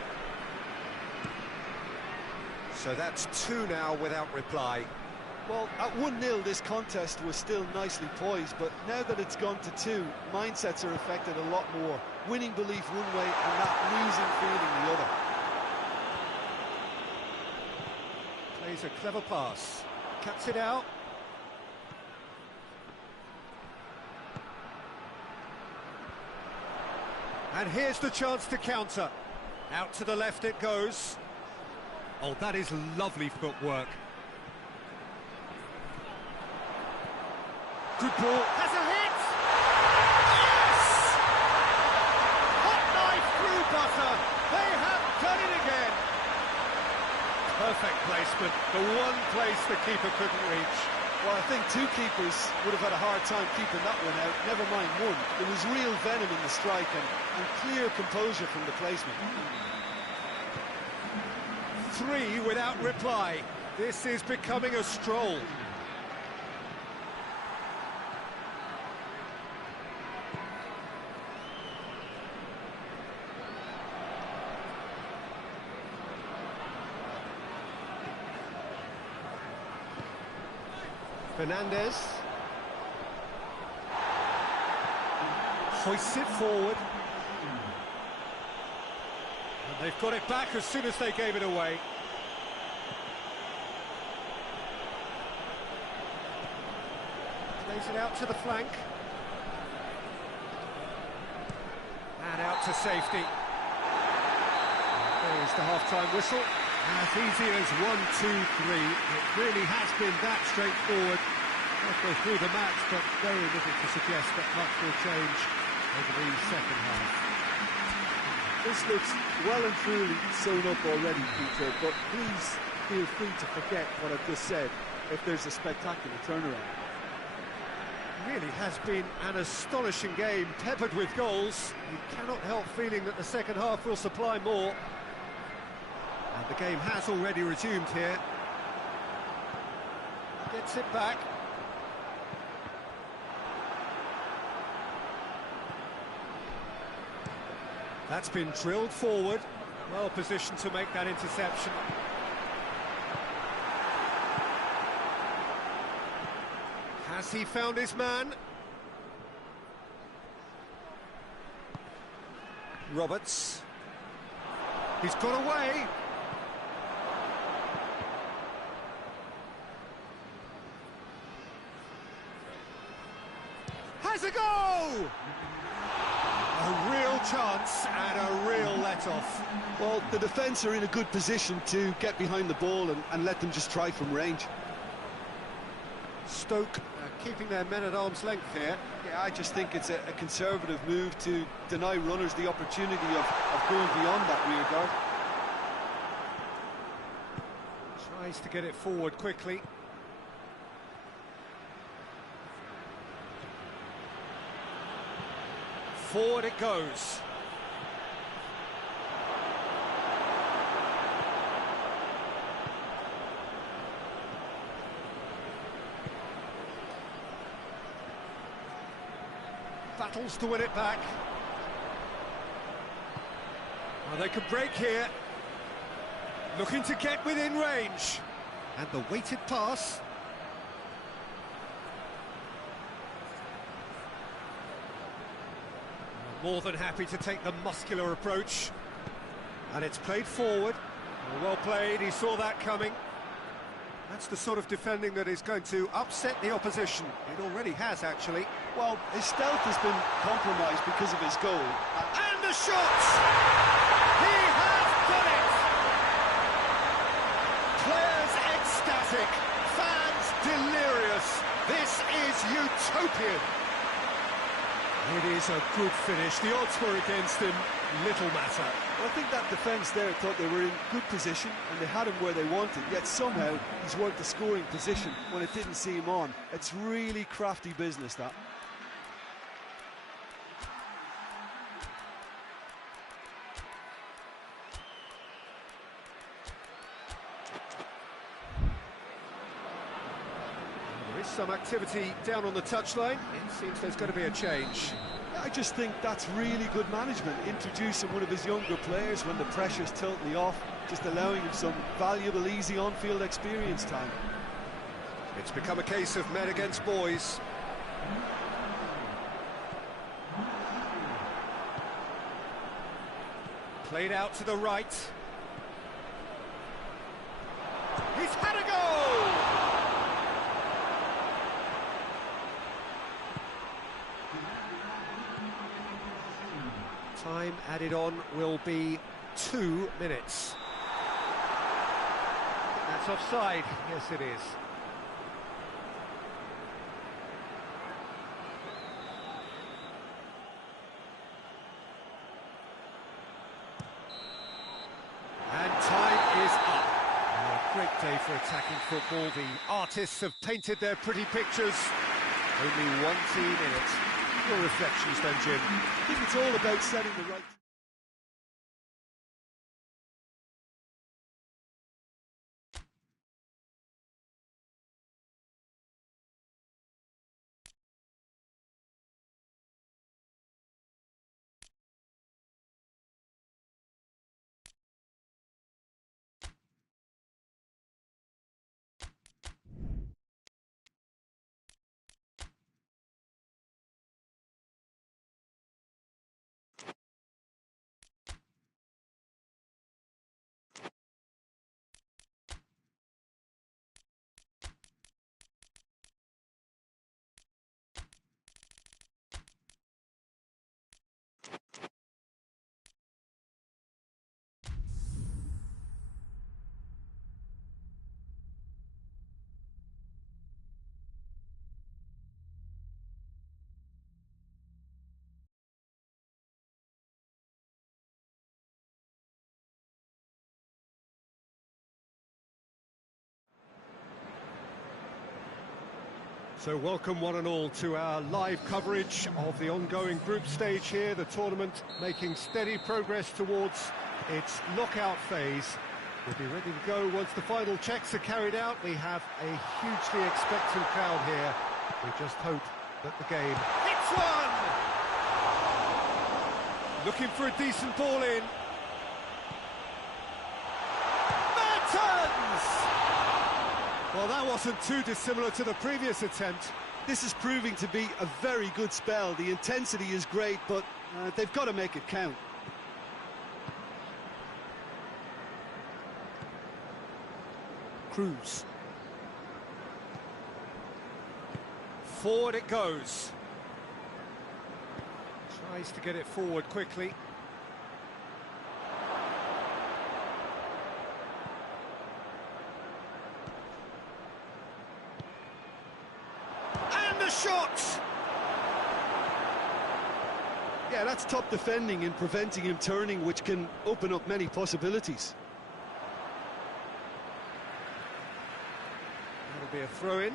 So that's 2 now without reply. Well, at 1-0, this contest was still nicely poised, but now that it's gone to 2, mindsets are affected a lot more. Winning belief one way and that losing feeling the other. Plays a clever pass. Cuts it out. And here's the chance to counter. Out to the left it goes. Oh, that is lovely footwork. Good ball. Has a hit! Yes! Hot knife through butter. They have done it again. Perfect placement. The one place the keeper couldn't reach. Well, I think 2 keepers would have had a hard time keeping that one out, never mind 1. There was real venom in the strike and clear composure from the placement. 3 without reply. This is becoming a stroll. Fernandez hoists it forward, and they've got it back as soon as they gave it away. Plays it out to the flank and out to safety. There's the half-time whistle. As easy as 1, 2, 3. It really has been that straightforward halfway through the match, but very little to suggest that much will change over the second half. This looks well and truly sewn up already, Peter, but please feel free to forget what I've just said if there's a spectacular turnaround. It really has been an astonishing game, peppered with goals. You cannot help feeling that the second half will supply more. And the game has already resumed here. Gets it back. That's been drilled forward. Well positioned to make that interception. Has he found his man? Roberts. He's got away. Has a go! A real chance and a real let-off. Well, the defence are in a good position to get behind the ball and let them just try from range. Stoke keeping their men at arm's length here. Yeah, I just think it's a conservative move to deny runners the opportunity of going beyond that rear guard. Tries to get it forward quickly. Forward it goes. Battles to win it back. Well, they could break here. Looking to get within range. And the weighted pass. More than happy to take the muscular approach. And it's played forward. Well played, he saw that coming. That's the sort of defending that is going to upset the opposition. It already has, actually. Well, his stealth has been compromised because of his goal. And the shot! He has done it! Players ecstatic, fans delirious. This is utopian. It is a good finish. The odds were against him, little matter. Well, I think that defence there thought they were in good position and they had him where they wanted, yet somehow he's worked the scoring position when it didn't see him on. It's really crafty business, that. some activity down on the touchline. It seems there's going to be a change. I just think that's really good management, introducing one of his younger players when the pressure's totally off, just allowing him some valuable, easy on-field experience time. It's become a case of men against boys. Played out to the right. He's had a goal! Time added on will be 2 minutes. That's offside. Yes, it is. And time is up. A great day for attacking football. The artists have painted their pretty pictures. Only 1 team in it. Your reflections then, Jim? I think it's all about setting the right... So welcome one and all to our live coverage of the ongoing group stage here, the tournament making steady progress towards its knockout phase. We'll be ready to go once the final checks are carried out. We have a hugely expectant crowd here. We just hope that the game hits one! Looking for a decent ball in. Well, that wasn't too dissimilar to the previous attempt. This is proving to be a very good spell. The intensity is great, but they've got to make it count. Cruz. Forward it goes. Tries to get it forward quickly. Shot! Yeah, that's top defending and preventing him turning, which can open up many possibilities. That'll be a throw-in.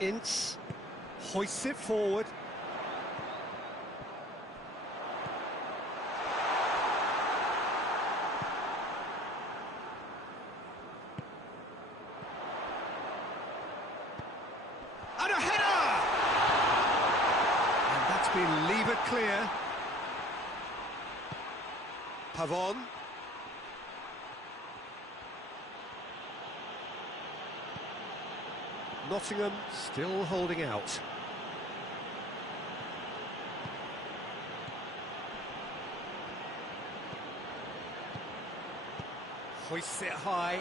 Ince hoists it forward. And a header! And that's been levered clear. Pavon. Nottingham still holding out. Hoists it high.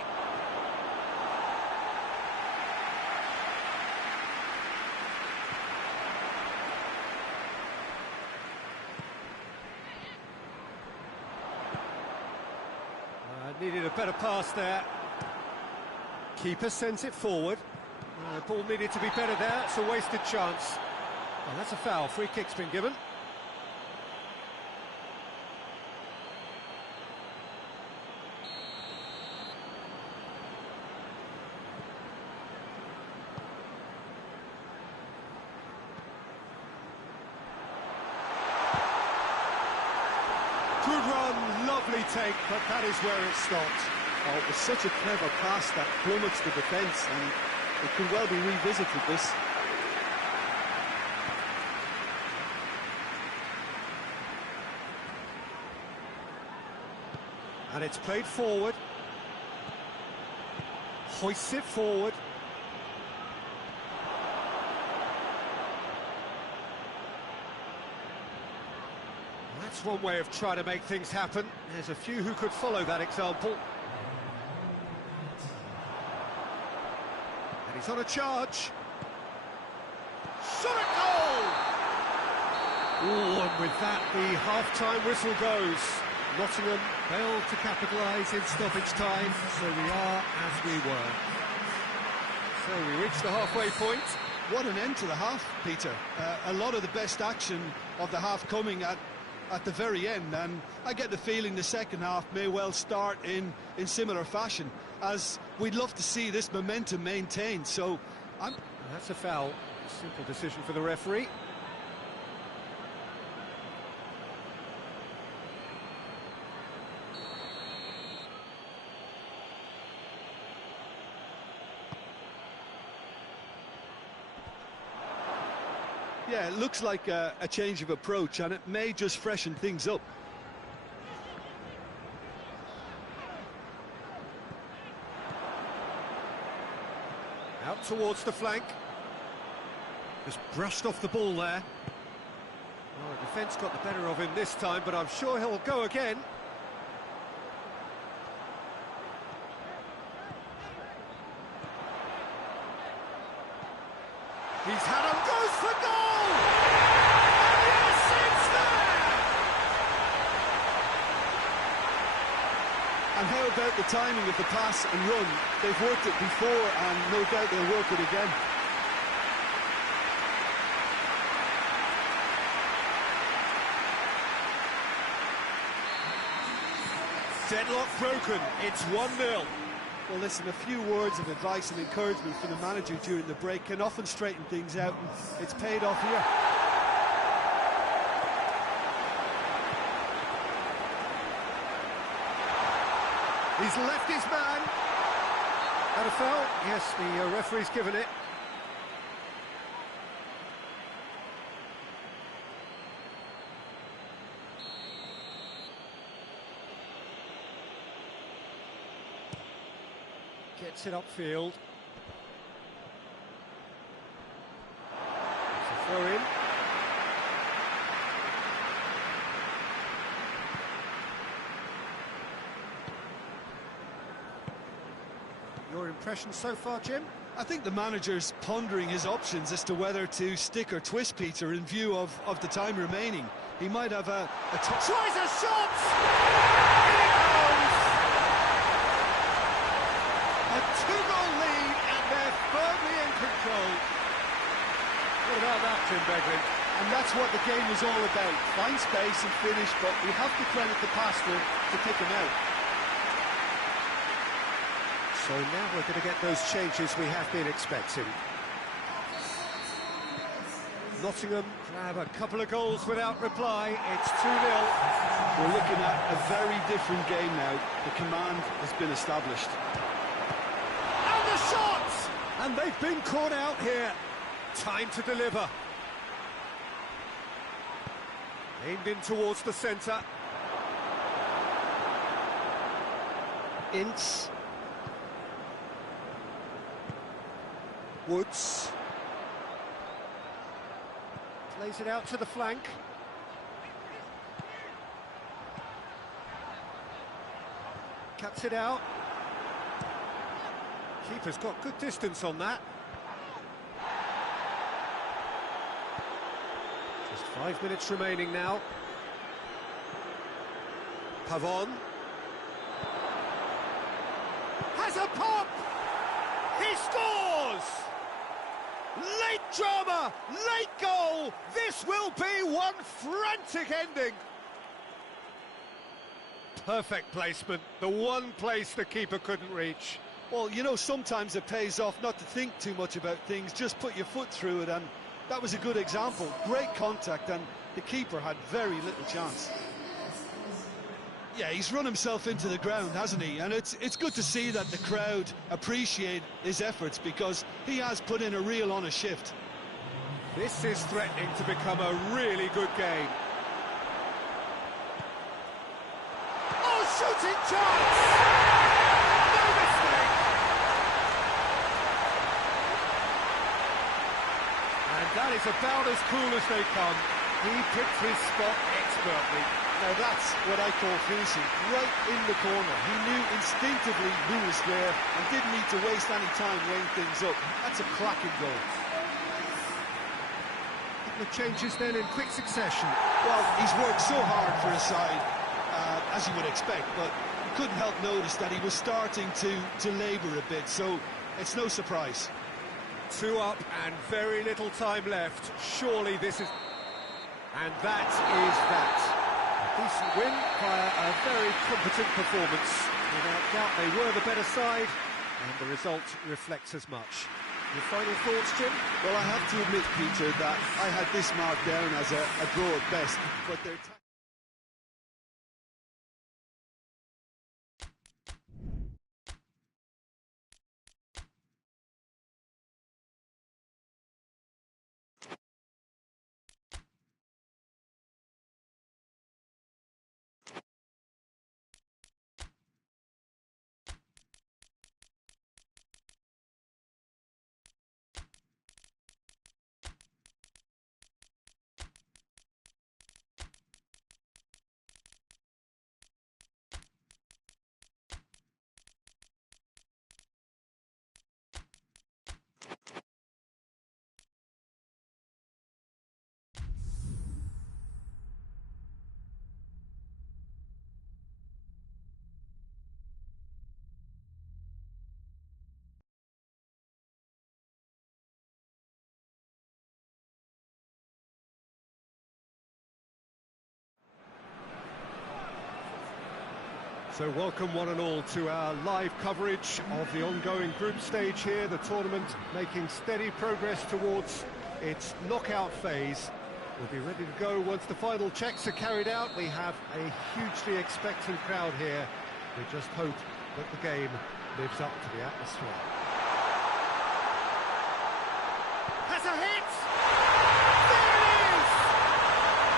Needed a better pass there. Keeper sends it forward. The ball needed to be better there. It's a wasted chance. Oh, that's a foul. Free kick's been given. Good run, lovely take, but that is where it stopped. Oh, it was such a clever pass that flummoxed the defence, and it could well be revisited, this. And it's played forward. Hoists it forward. That's one way of trying to make things happen. There's a few who could follow that example. And he's on a charge. Shot at goal! Oh, and with that, the half-time whistle goes. Nottingham failed to capitalise in stoppage time, so we are as we were. So we reach the halfway point. What an end to the half, Peter. A lot of the best action of the half coming at the very end, and I get the feeling the second half may well start in similar fashion, as we'd love to see this momentum maintained. So that's a foul. Simple decision for the referee. Yeah, it looks like a change of approach, and it may just freshen things up. Out towards the flank. Just brushed off the ball there. Well, the defence got the better of him this time, but I'm sure he'll go again. He's had him, goes for goal! And yes, it's there! And how about the timing of the pass and run? They've worked it before, and no doubt they'll work it again. Deadlock broken, it's 1-0. Well, listen, a few words of advice and encouragement from the manager during the break can often straighten things out, and it's paid off here. He's left his man. That a foul? Yes, the referee's given it. Gets it upfield. It's a throw in. Your impression so far, Jim? I think the manager's pondering his options as to whether to stick or twist, Peter, in view of the time remaining. He might have a tries a shot! Here it goes! A 2-goal lead, and they're firmly in control. What about that, Tim Beglin? And that's what the game is all about. Find space and finish, but we have to credit the passer to pick him out. So now we're going to get those changes we have been expecting. Nottingham grab a couple of goals without reply. It's 2-0. We're looking at a very different game now. The command has been established. And the shots! And they've been caught out here. Time to deliver. Aimed in towards the centre. Ince. Woods. Plays it out to the flank. Cuts it out. Keeper's got good distance on that. Just 5 minutes remaining now. Pavon. Has a pop! He scores! Late drama, late goal. This will be one frantic ending. Perfect placement, the one place the keeper couldn't reach. Well, you know, sometimes it pays off not to think too much about things, just put your foot through it, and that was a good example. Great contact, and the keeper had very little chance. Yeah, he's run himself into the ground, hasn't he? And it's good to see that the crowd appreciate his efforts, because he has put in a real honest shift. This is threatening to become a really good game. Oh, shooting chance! No mistake! And that is about as cool as they come. He picked his spot expertly. Now that's what I call finishing, right in the corner. He knew instinctively who was there and didn't need to waste any time weighing things up. That's a cracking goal. The changes then in quick succession. Well, he's worked so hard for his side, as you would expect, but you couldn't help notice that he was starting to labour a bit, so it's no surprise. 2 up and very little time left. Surely this is... And that is that. A decent win via a very competent performance. Without doubt they were the better side, and the result reflects as much. Your final thoughts, Jim? Well, I have to admit, Peter, that I had this marked down as a draw at best, but they're... So welcome one and all to our live coverage of the ongoing group stage here, the tournament making steady progress towards its knockout phase. We'll be ready to go once the final checks are carried out. We have a hugely expectant crowd here. We just hope that the game lives up to the atmosphere. Has a hit! There it is!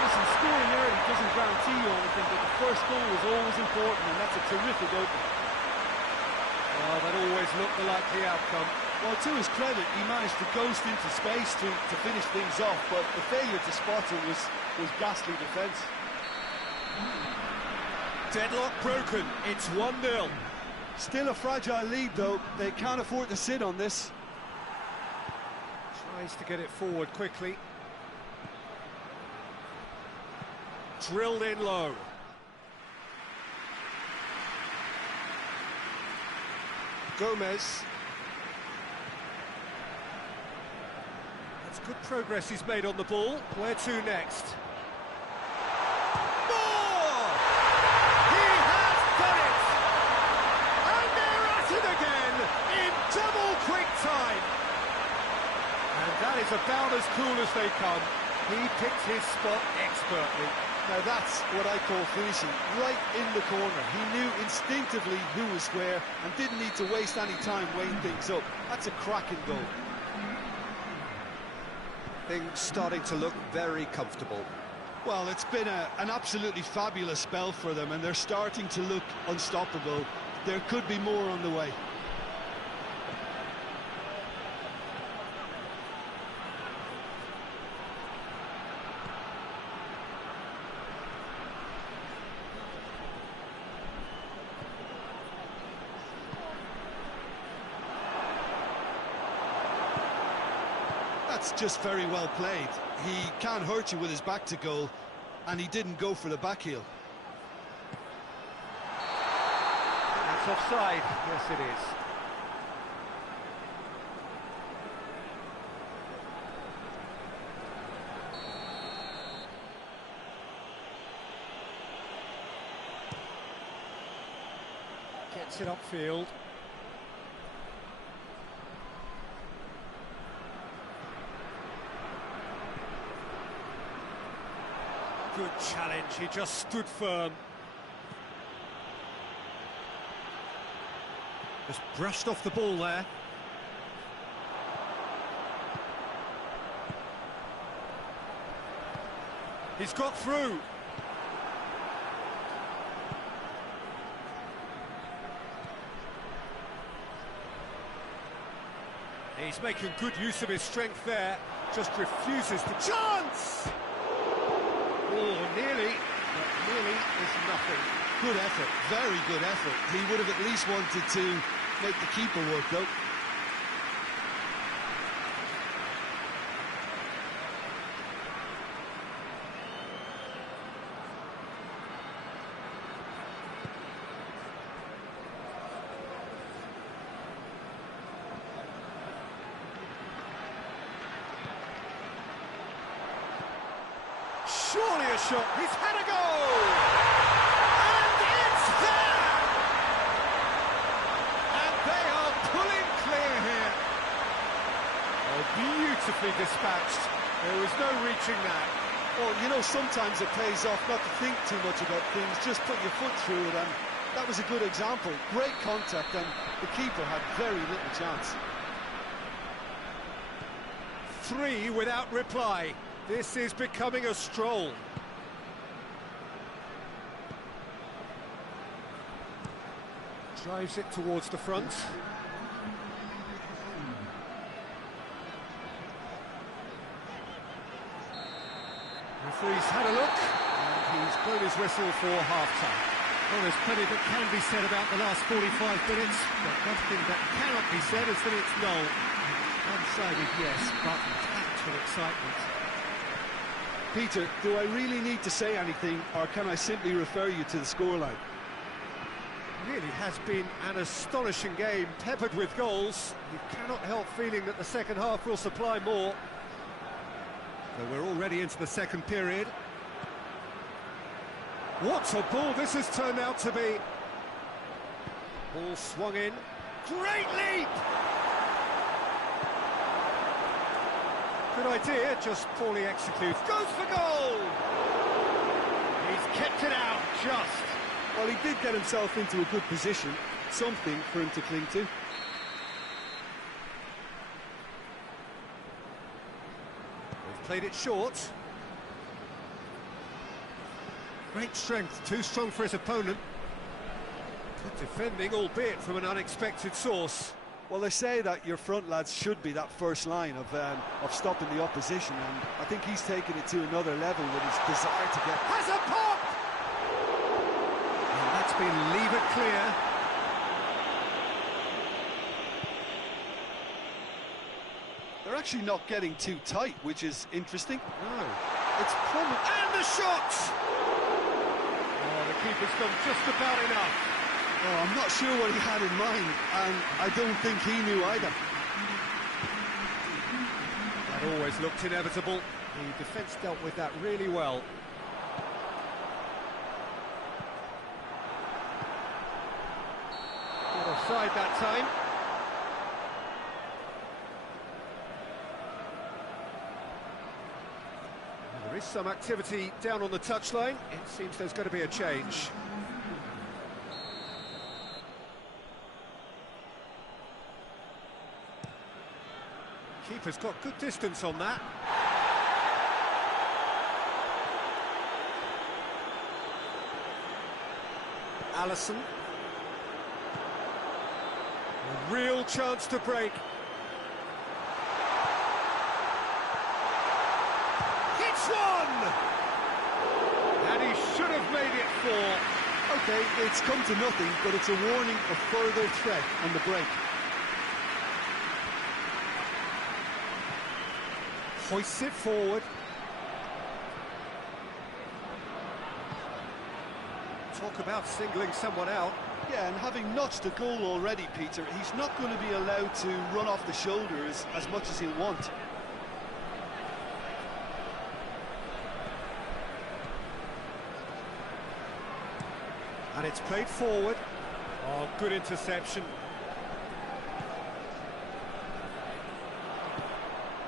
Listen, scoring early doesn't guarantee you anything, but the first goal is always important, and that's a terrific opening. Well, that always looked the likely outcome. Well, to his credit, he managed to ghost into space to finish things off, but the failure to spot it was ghastly defence. Deadlock broken, it's 1-0. Still a fragile lead, though. They can't afford to sit on this. Tries to get it forward quickly. Drilled in low. Gomez. That's good progress he's made on the ball. Where to next? More! He has done it! And they're at it again in double quick time. And that is about as cool as they come. He picked his spot expertly. Now that's what I call finishing, right in the corner. He knew instinctively who was where and didn't need to waste any time weighing things up. That's a cracking goal. Things starting to look very comfortable. Well, it's been an absolutely fabulous spell for them, and they're starting to look unstoppable. There could be more on the way. That's just very well played. He can't hurt you with his back to goal, and he didn't go for the back heel. That's offside. Yes, it is. Gets it upfield. Good challenge, he just stood firm. Just brushed off the ball there. He's got through. He's making good use of his strength there. Just refuses to... Chance! Oh, nearly. But nearly is nothing. Good effort, very good effort. He would have at least wanted to make the keeper work, though. Surely a shot. He's had a go! And it's there! And they are pulling clear here. Oh, beautifully dispatched. There was no reaching that. Well, you know, sometimes it pays off not to think too much about things, just put your foot through it, and that was a good example. Great contact, and the keeper had very little chance. 3 without reply. This is becoming a stroll. Drives it towards the front. Referee's had a look, and he's blown his whistle for half-time. Well, there's plenty that can be said about the last 45 minutes, but nothing that cannot be said is that it's null. One-sided, yes, but packed with excitement. Peter, do I really need to say anything, or can I simply refer you to the scoreline? It really has been an astonishing game, peppered with goals. You cannot help feeling that the second half will supply more. So we're already into the second period. What a ball this has turned out to be. Ball swung in. Great leap! Good idea, just poorly executed. Goes for goal! He's kept it out, just. Well, he did get himself into a good position, something for him to cling to. They've played it short. Great strength, too strong for his opponent. Good defending, albeit from an unexpected source. Well, they say that your front lads should be that first line of stopping the opposition, and I think he's taken it to another level with his desire to get... Has a pop! And that's been levered clear. They're actually not getting too tight, which is interesting. No, it's probably... And the shot! Oh, the keeper's done just about enough. Oh, I'm not sure what he had in mind, and I don't think he knew either. That always looked inevitable. The defence dealt with that really well. Not offside that time. There is some activity down on the touchline. It seems there's going to be a change. Keeper's got good distance on that. Allison. A real chance to break. Hits one! And he should have made it 4. Okay, it's come to nothing, but it's a warning of further threat on the break. Hoists it forward. Talk about singling someone out. Yeah, and having notched a goal already, Peter, he's not going to be allowed to run off the shoulders as much as he'll want. And it's played forward. Oh, good interception.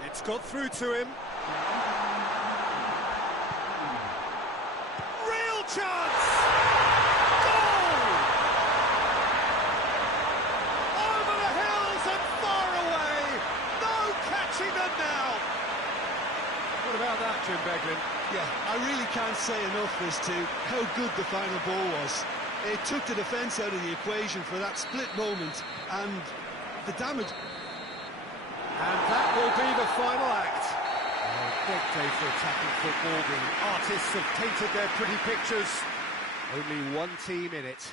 It's got through to him. Real chance! Goal! Jurgen. Yeah, I really can't say enough as to how good the final ball was. It took the defence out of the equation for that split moment, and the damage... And that will be the final act. A great day for attacking football. The artists have painted their pretty pictures. Only one team in it.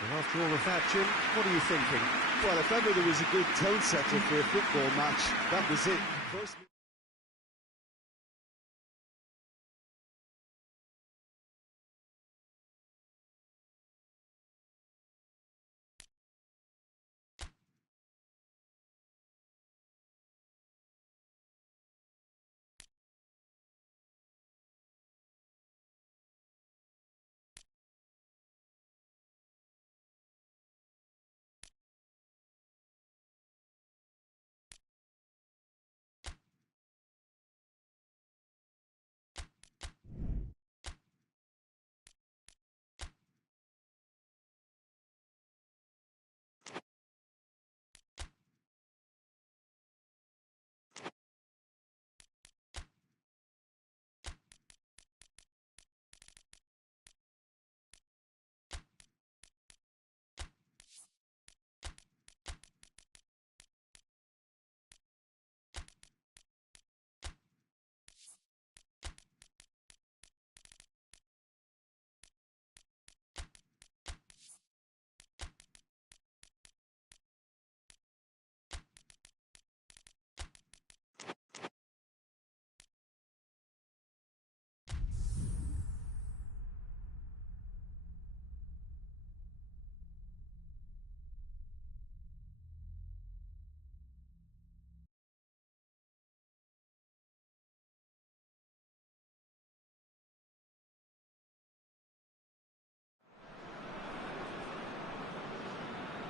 And after all of that, Jim, what are you thinking? Well, if ever there was a good tone setter for a football match, that was it. First...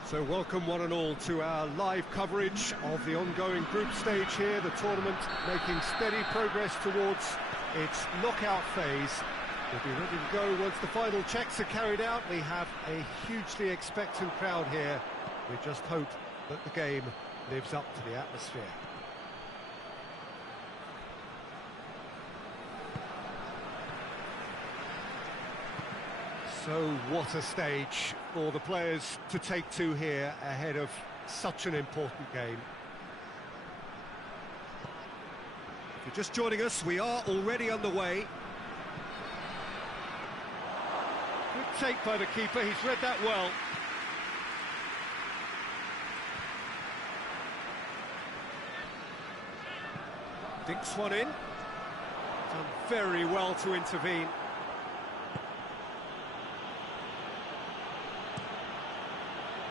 So welcome one and all to our live coverage of the ongoing group stage here, the tournament making steady progress towards its knockout phase. We'll be ready to go once the final checks are carried out. We have a hugely expectant crowd here. We just hope that the game lives up to the atmosphere. So what a stage for the players to take to here ahead of such an important game. If you're just joining us, we are already underway. Good take by the keeper, he's read that well. Dinks one in. Done very well to intervene.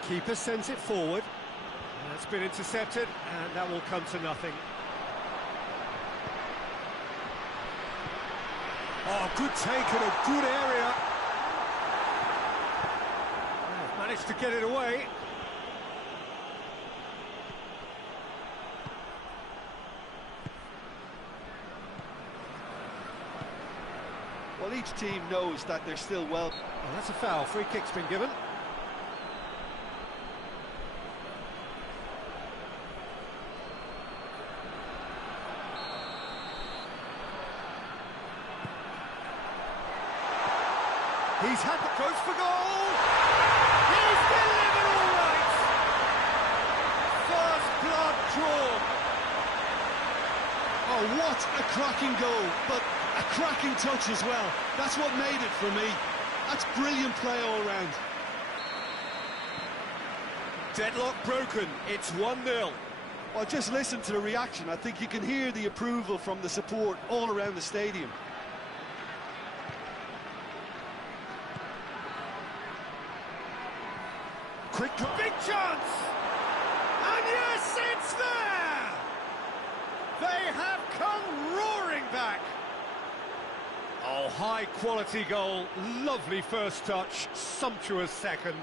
Keeper sends it forward, and it's been intercepted, and that will come to nothing. Oh, good take in a good area. Oh, managed to get it away. Well, each team knows that they're still well... Oh, that's a foul. Free kick's been given. He's had the goes for goal. He's delivered all right. First blood drawn. Oh, what a cracking goal, but a cracking touch as well. That's what made it for me. That's brilliant play all round. Deadlock broken. It's 1-0. Well, just listen to the reaction. I think you can hear the approval from the support all around the stadium. Quick, big chance! And yes, it's there! They have come roaring back. Oh, high-quality goal, lovely first touch, sumptuous second.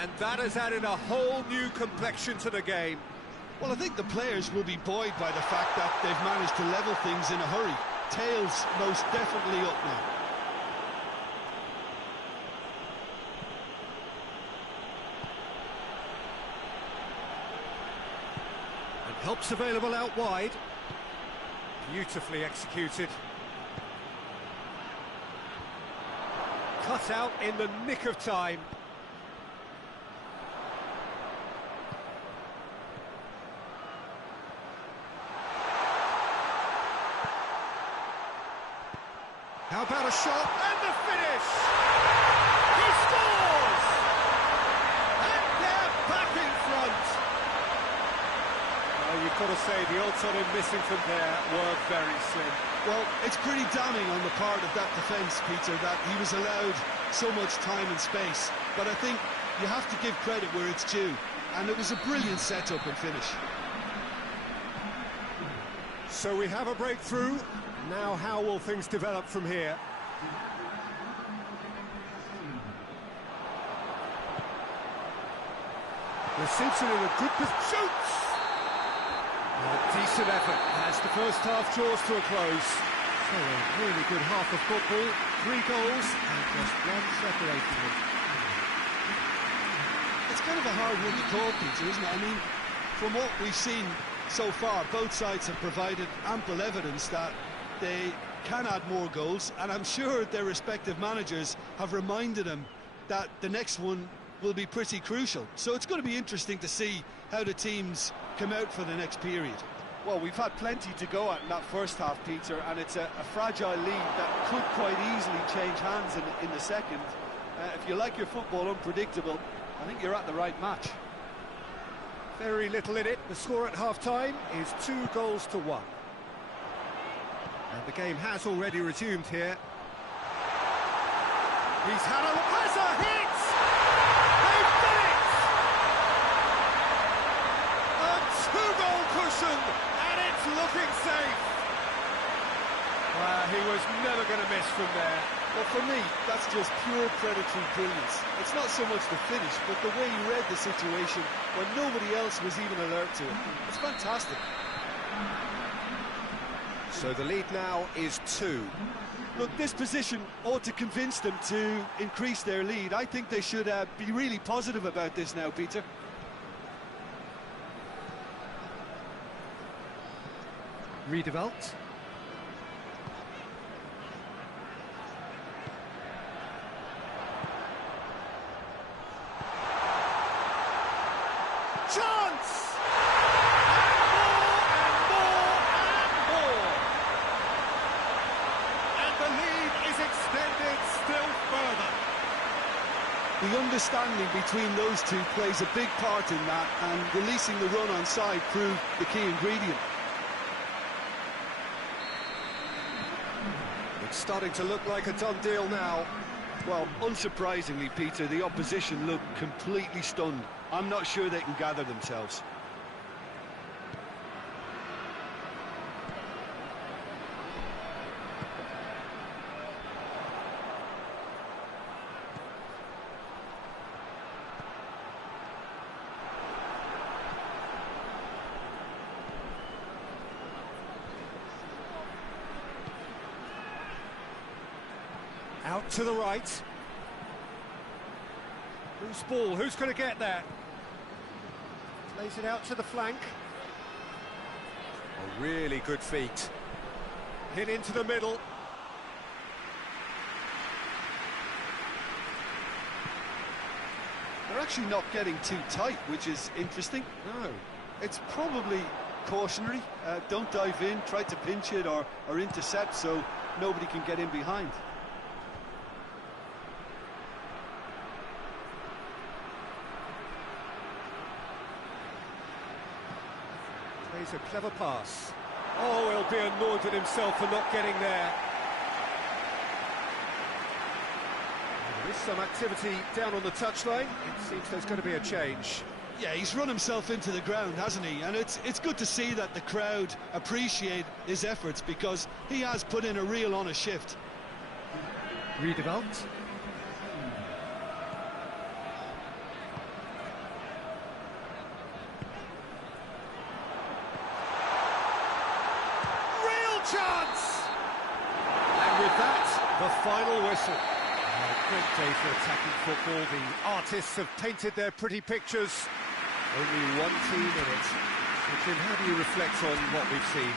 And that has added a whole new complexion to the game. Well, I think the players will be buoyed by the fact that they've managed to level things in a hurry. Tails most definitely up now. Help's available out wide. Beautifully executed. Cut out in the nick of time. How about a shot and the finish? He scores! And they're back in front. Well, you've got to say the odds on him missing from there were very slim. Well, it's pretty damning on the part of that defence, Peter, that he was allowed so much time and space. But I think you have to give credit where it's due. And it was a brilliant setup and finish. So we have a breakthrough. Now how will things develop from here? With Simpson in a good position. Shoots! A decent effort as the first half draws to a close. So a really good half of football. 3 goals and just one separating them. It's kind of a hard one to call, Peter, isn't it? I mean, from what we've seen so far, both sides have provided ample evidence that they can add more goals, and I'm sure their respective managers have reminded them that the next one will be pretty crucial. So it's going to be interesting to see how the teams come out for the next period. Well, we've had plenty to go at in that first half, Peter, and it's a fragile lead that could quite easily change hands in the second. If you like your football unpredictable, I think you're at the right match. Very little in it. The score at half-time is 2-1. And the game has already resumed here. He's had a hit! They've done it! A 2-goal cushion, and it's looking safe. He was never going to miss from there. Well, for me, that's just pure predatory brilliance. It's not so much the finish, but the way he read the situation when nobody else was even alert to it. It's fantastic. So the lead now is 2. Look, this position ought to convince them to increase their lead. I think they should be really positive about this now, Peter. Redeveloped. Chance! The understanding between those two plays a big part in that, and releasing the run on side proved the key ingredient. It's starting to look like a done deal now. Well, unsurprisingly, Peter, the opposition look completely stunned. I'm not sure they can gather themselves. Out to the right. Loose ball, who's going to get there? Plays it out to the flank. A really good feat. Hit into the middle. They're actually not getting too tight, which is interesting. No. It's probably cautionary. Don't dive in, try to pinch it or intercept so nobody can get in behind. Plays a clever pass. Oh, he'll be annoyed with himself for not getting there. There is some activity down on the touchline. It seems there's going to be a change. Yeah, he's run himself into the ground, hasn't he? And it's good to see that the crowd appreciate his efforts, because he has put in a real honest shift. Redeveloped. Real chance! And with that, the final whistle. A great day for attacking football. The artists have painted their pretty pictures. Only one team in it. Jim, how do you reflect on what we've seen?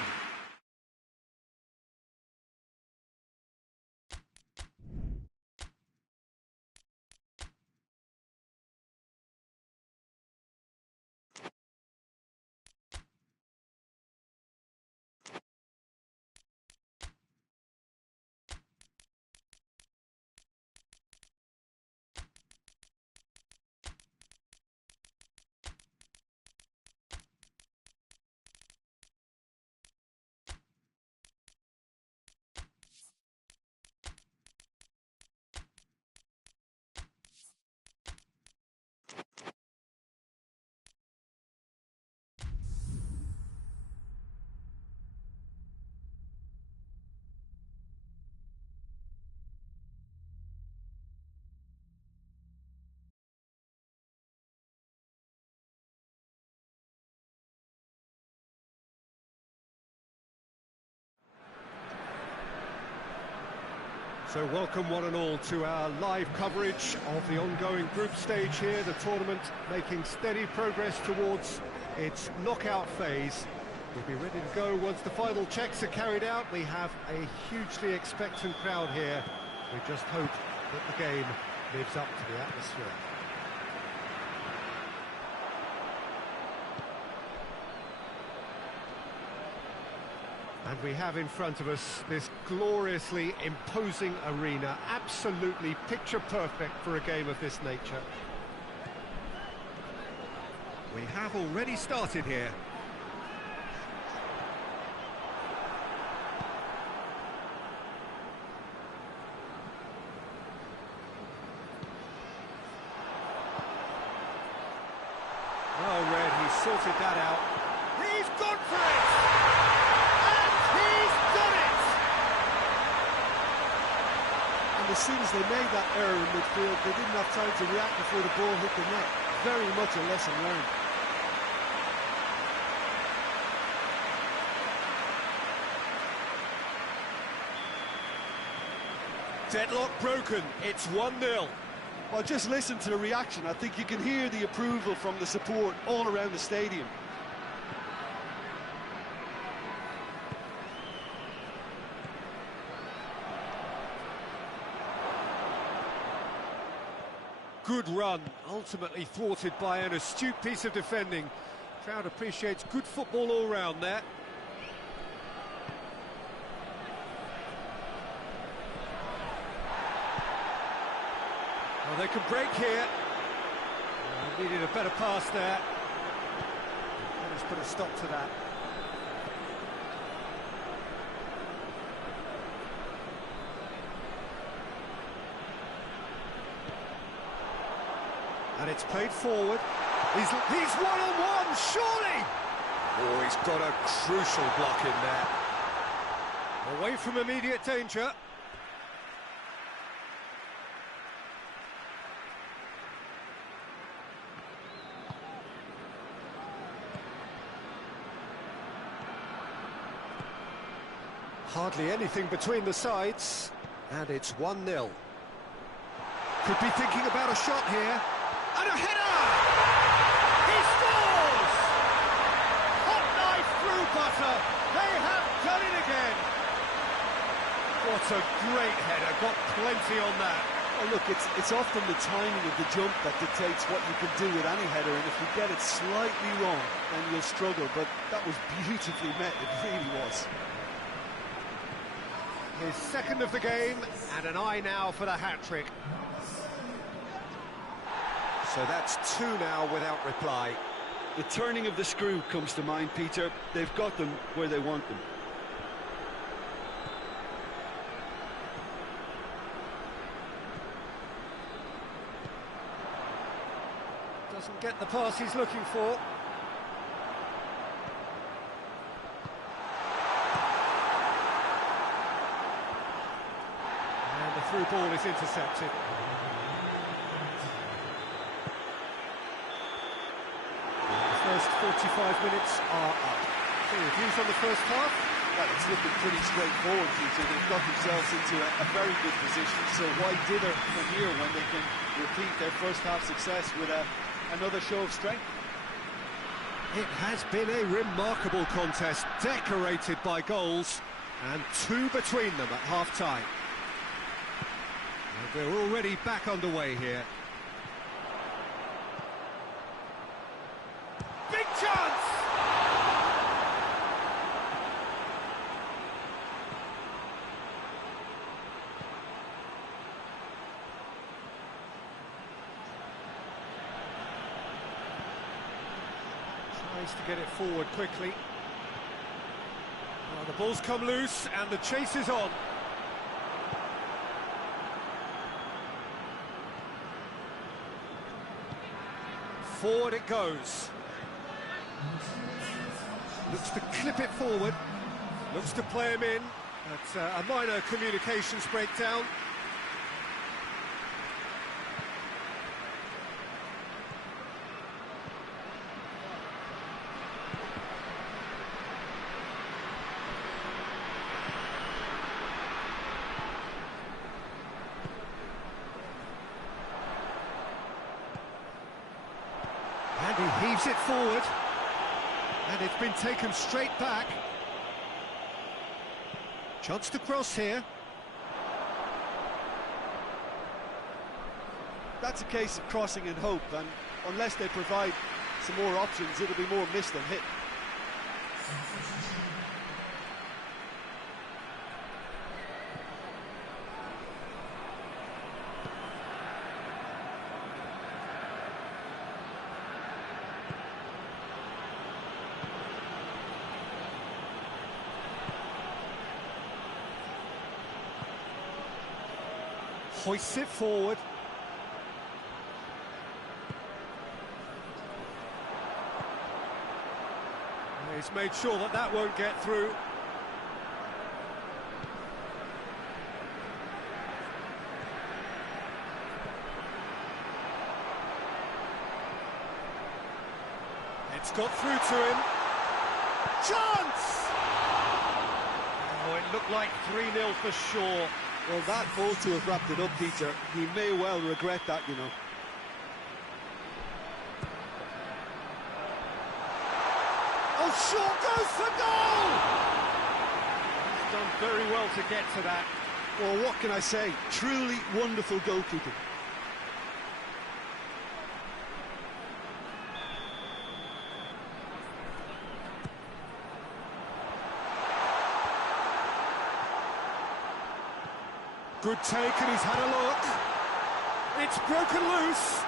So welcome one and all to our live coverage of the ongoing group stage here, the tournament making steady progress towards its knockout phase. We'll be ready to go once the final checks are carried out. We have a hugely expectant crowd here. We just hope that the game lives up to the atmosphere. And we have in front of us this gloriously imposing arena, absolutely picture perfect for a game of this nature. We have already started here. Well read, he's sorted that out. He's gone for it! As soon as they made that error in midfield, they didn't have time to react before the ball hit the net. Very much a lesson learned. Deadlock broken, it's 1-0. Well, just listen to the reaction. I think you can hear the approval from the support all around the stadium. Good run, ultimately thwarted by an astute piece of defending. Crowd appreciates good football all round there. Well, they can break here. Needed a better pass there. Let's put a stop to that. And it's played forward. He's one-on-one, surely! Oh, he's got a crucial block in there. Away from immediate danger. Hardly anything between the sides. And it's 1-0. Could be thinking about a shot here. And a header! He scores! Hot knife through butter. They have done it again. What a great header. Got plenty on that. Well, look, it's often the timing of the jump that dictates what you can do with any header, and if you get it slightly wrong, then you'll struggle. But that was beautifully met. It really was. His second of the game, and an eye now for the hat-trick. So that's 2 now without reply. The turning of the screw comes to mind, Peter. They've got them where they want them. Doesn't get the pass he's looking for. And the through ball is intercepted. First 45 minutes are up. So your views on the first half? Well, it's looking pretty straightforward, Peter. They've got themselves into a very good position, so why dither from here when they can repeat their first half success with another show of strength? It has been a remarkable contest, decorated by goals, and 2 between them at half-time. And we're already back underway here. Big chance! Tries to get it forward quickly. Well, the ball's come loose and the chase is on. Forward it goes. Looks to clip it forward. Looks to play him in. That's a minor communications breakdown. And he heaves it forward, and it's been taken straight back. Chance to cross here. That's a case of crossing in hope, and unless they provide some more options, it'll be more miss than hit. Hoists it forward. He's made sure that that won't get through. It's got through to him. Chance! Oh, it looked like 3-0 for sure. Well, that ought to have wrapped it up, Peter. He may well regret that, you know. Oh, short goes for goal! He's done very well to get to that. Well, what can I say? Truly wonderful goalkeeping. Good take, and he's had a look. It's broken loose.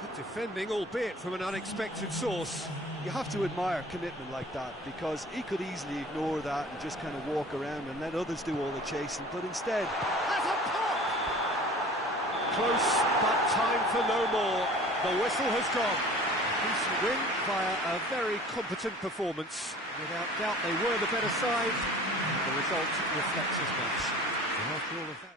Good defending, albeit from an unexpected source. You have to admire commitment like that, because he could easily ignore that and just kind of walk around and let others do all the chasing, but instead... Has a pop! Close, but time for no more. The whistle has gone. Decent win via a very competent performance. Without doubt, they were the better side. The result reflects as much. And after all of that...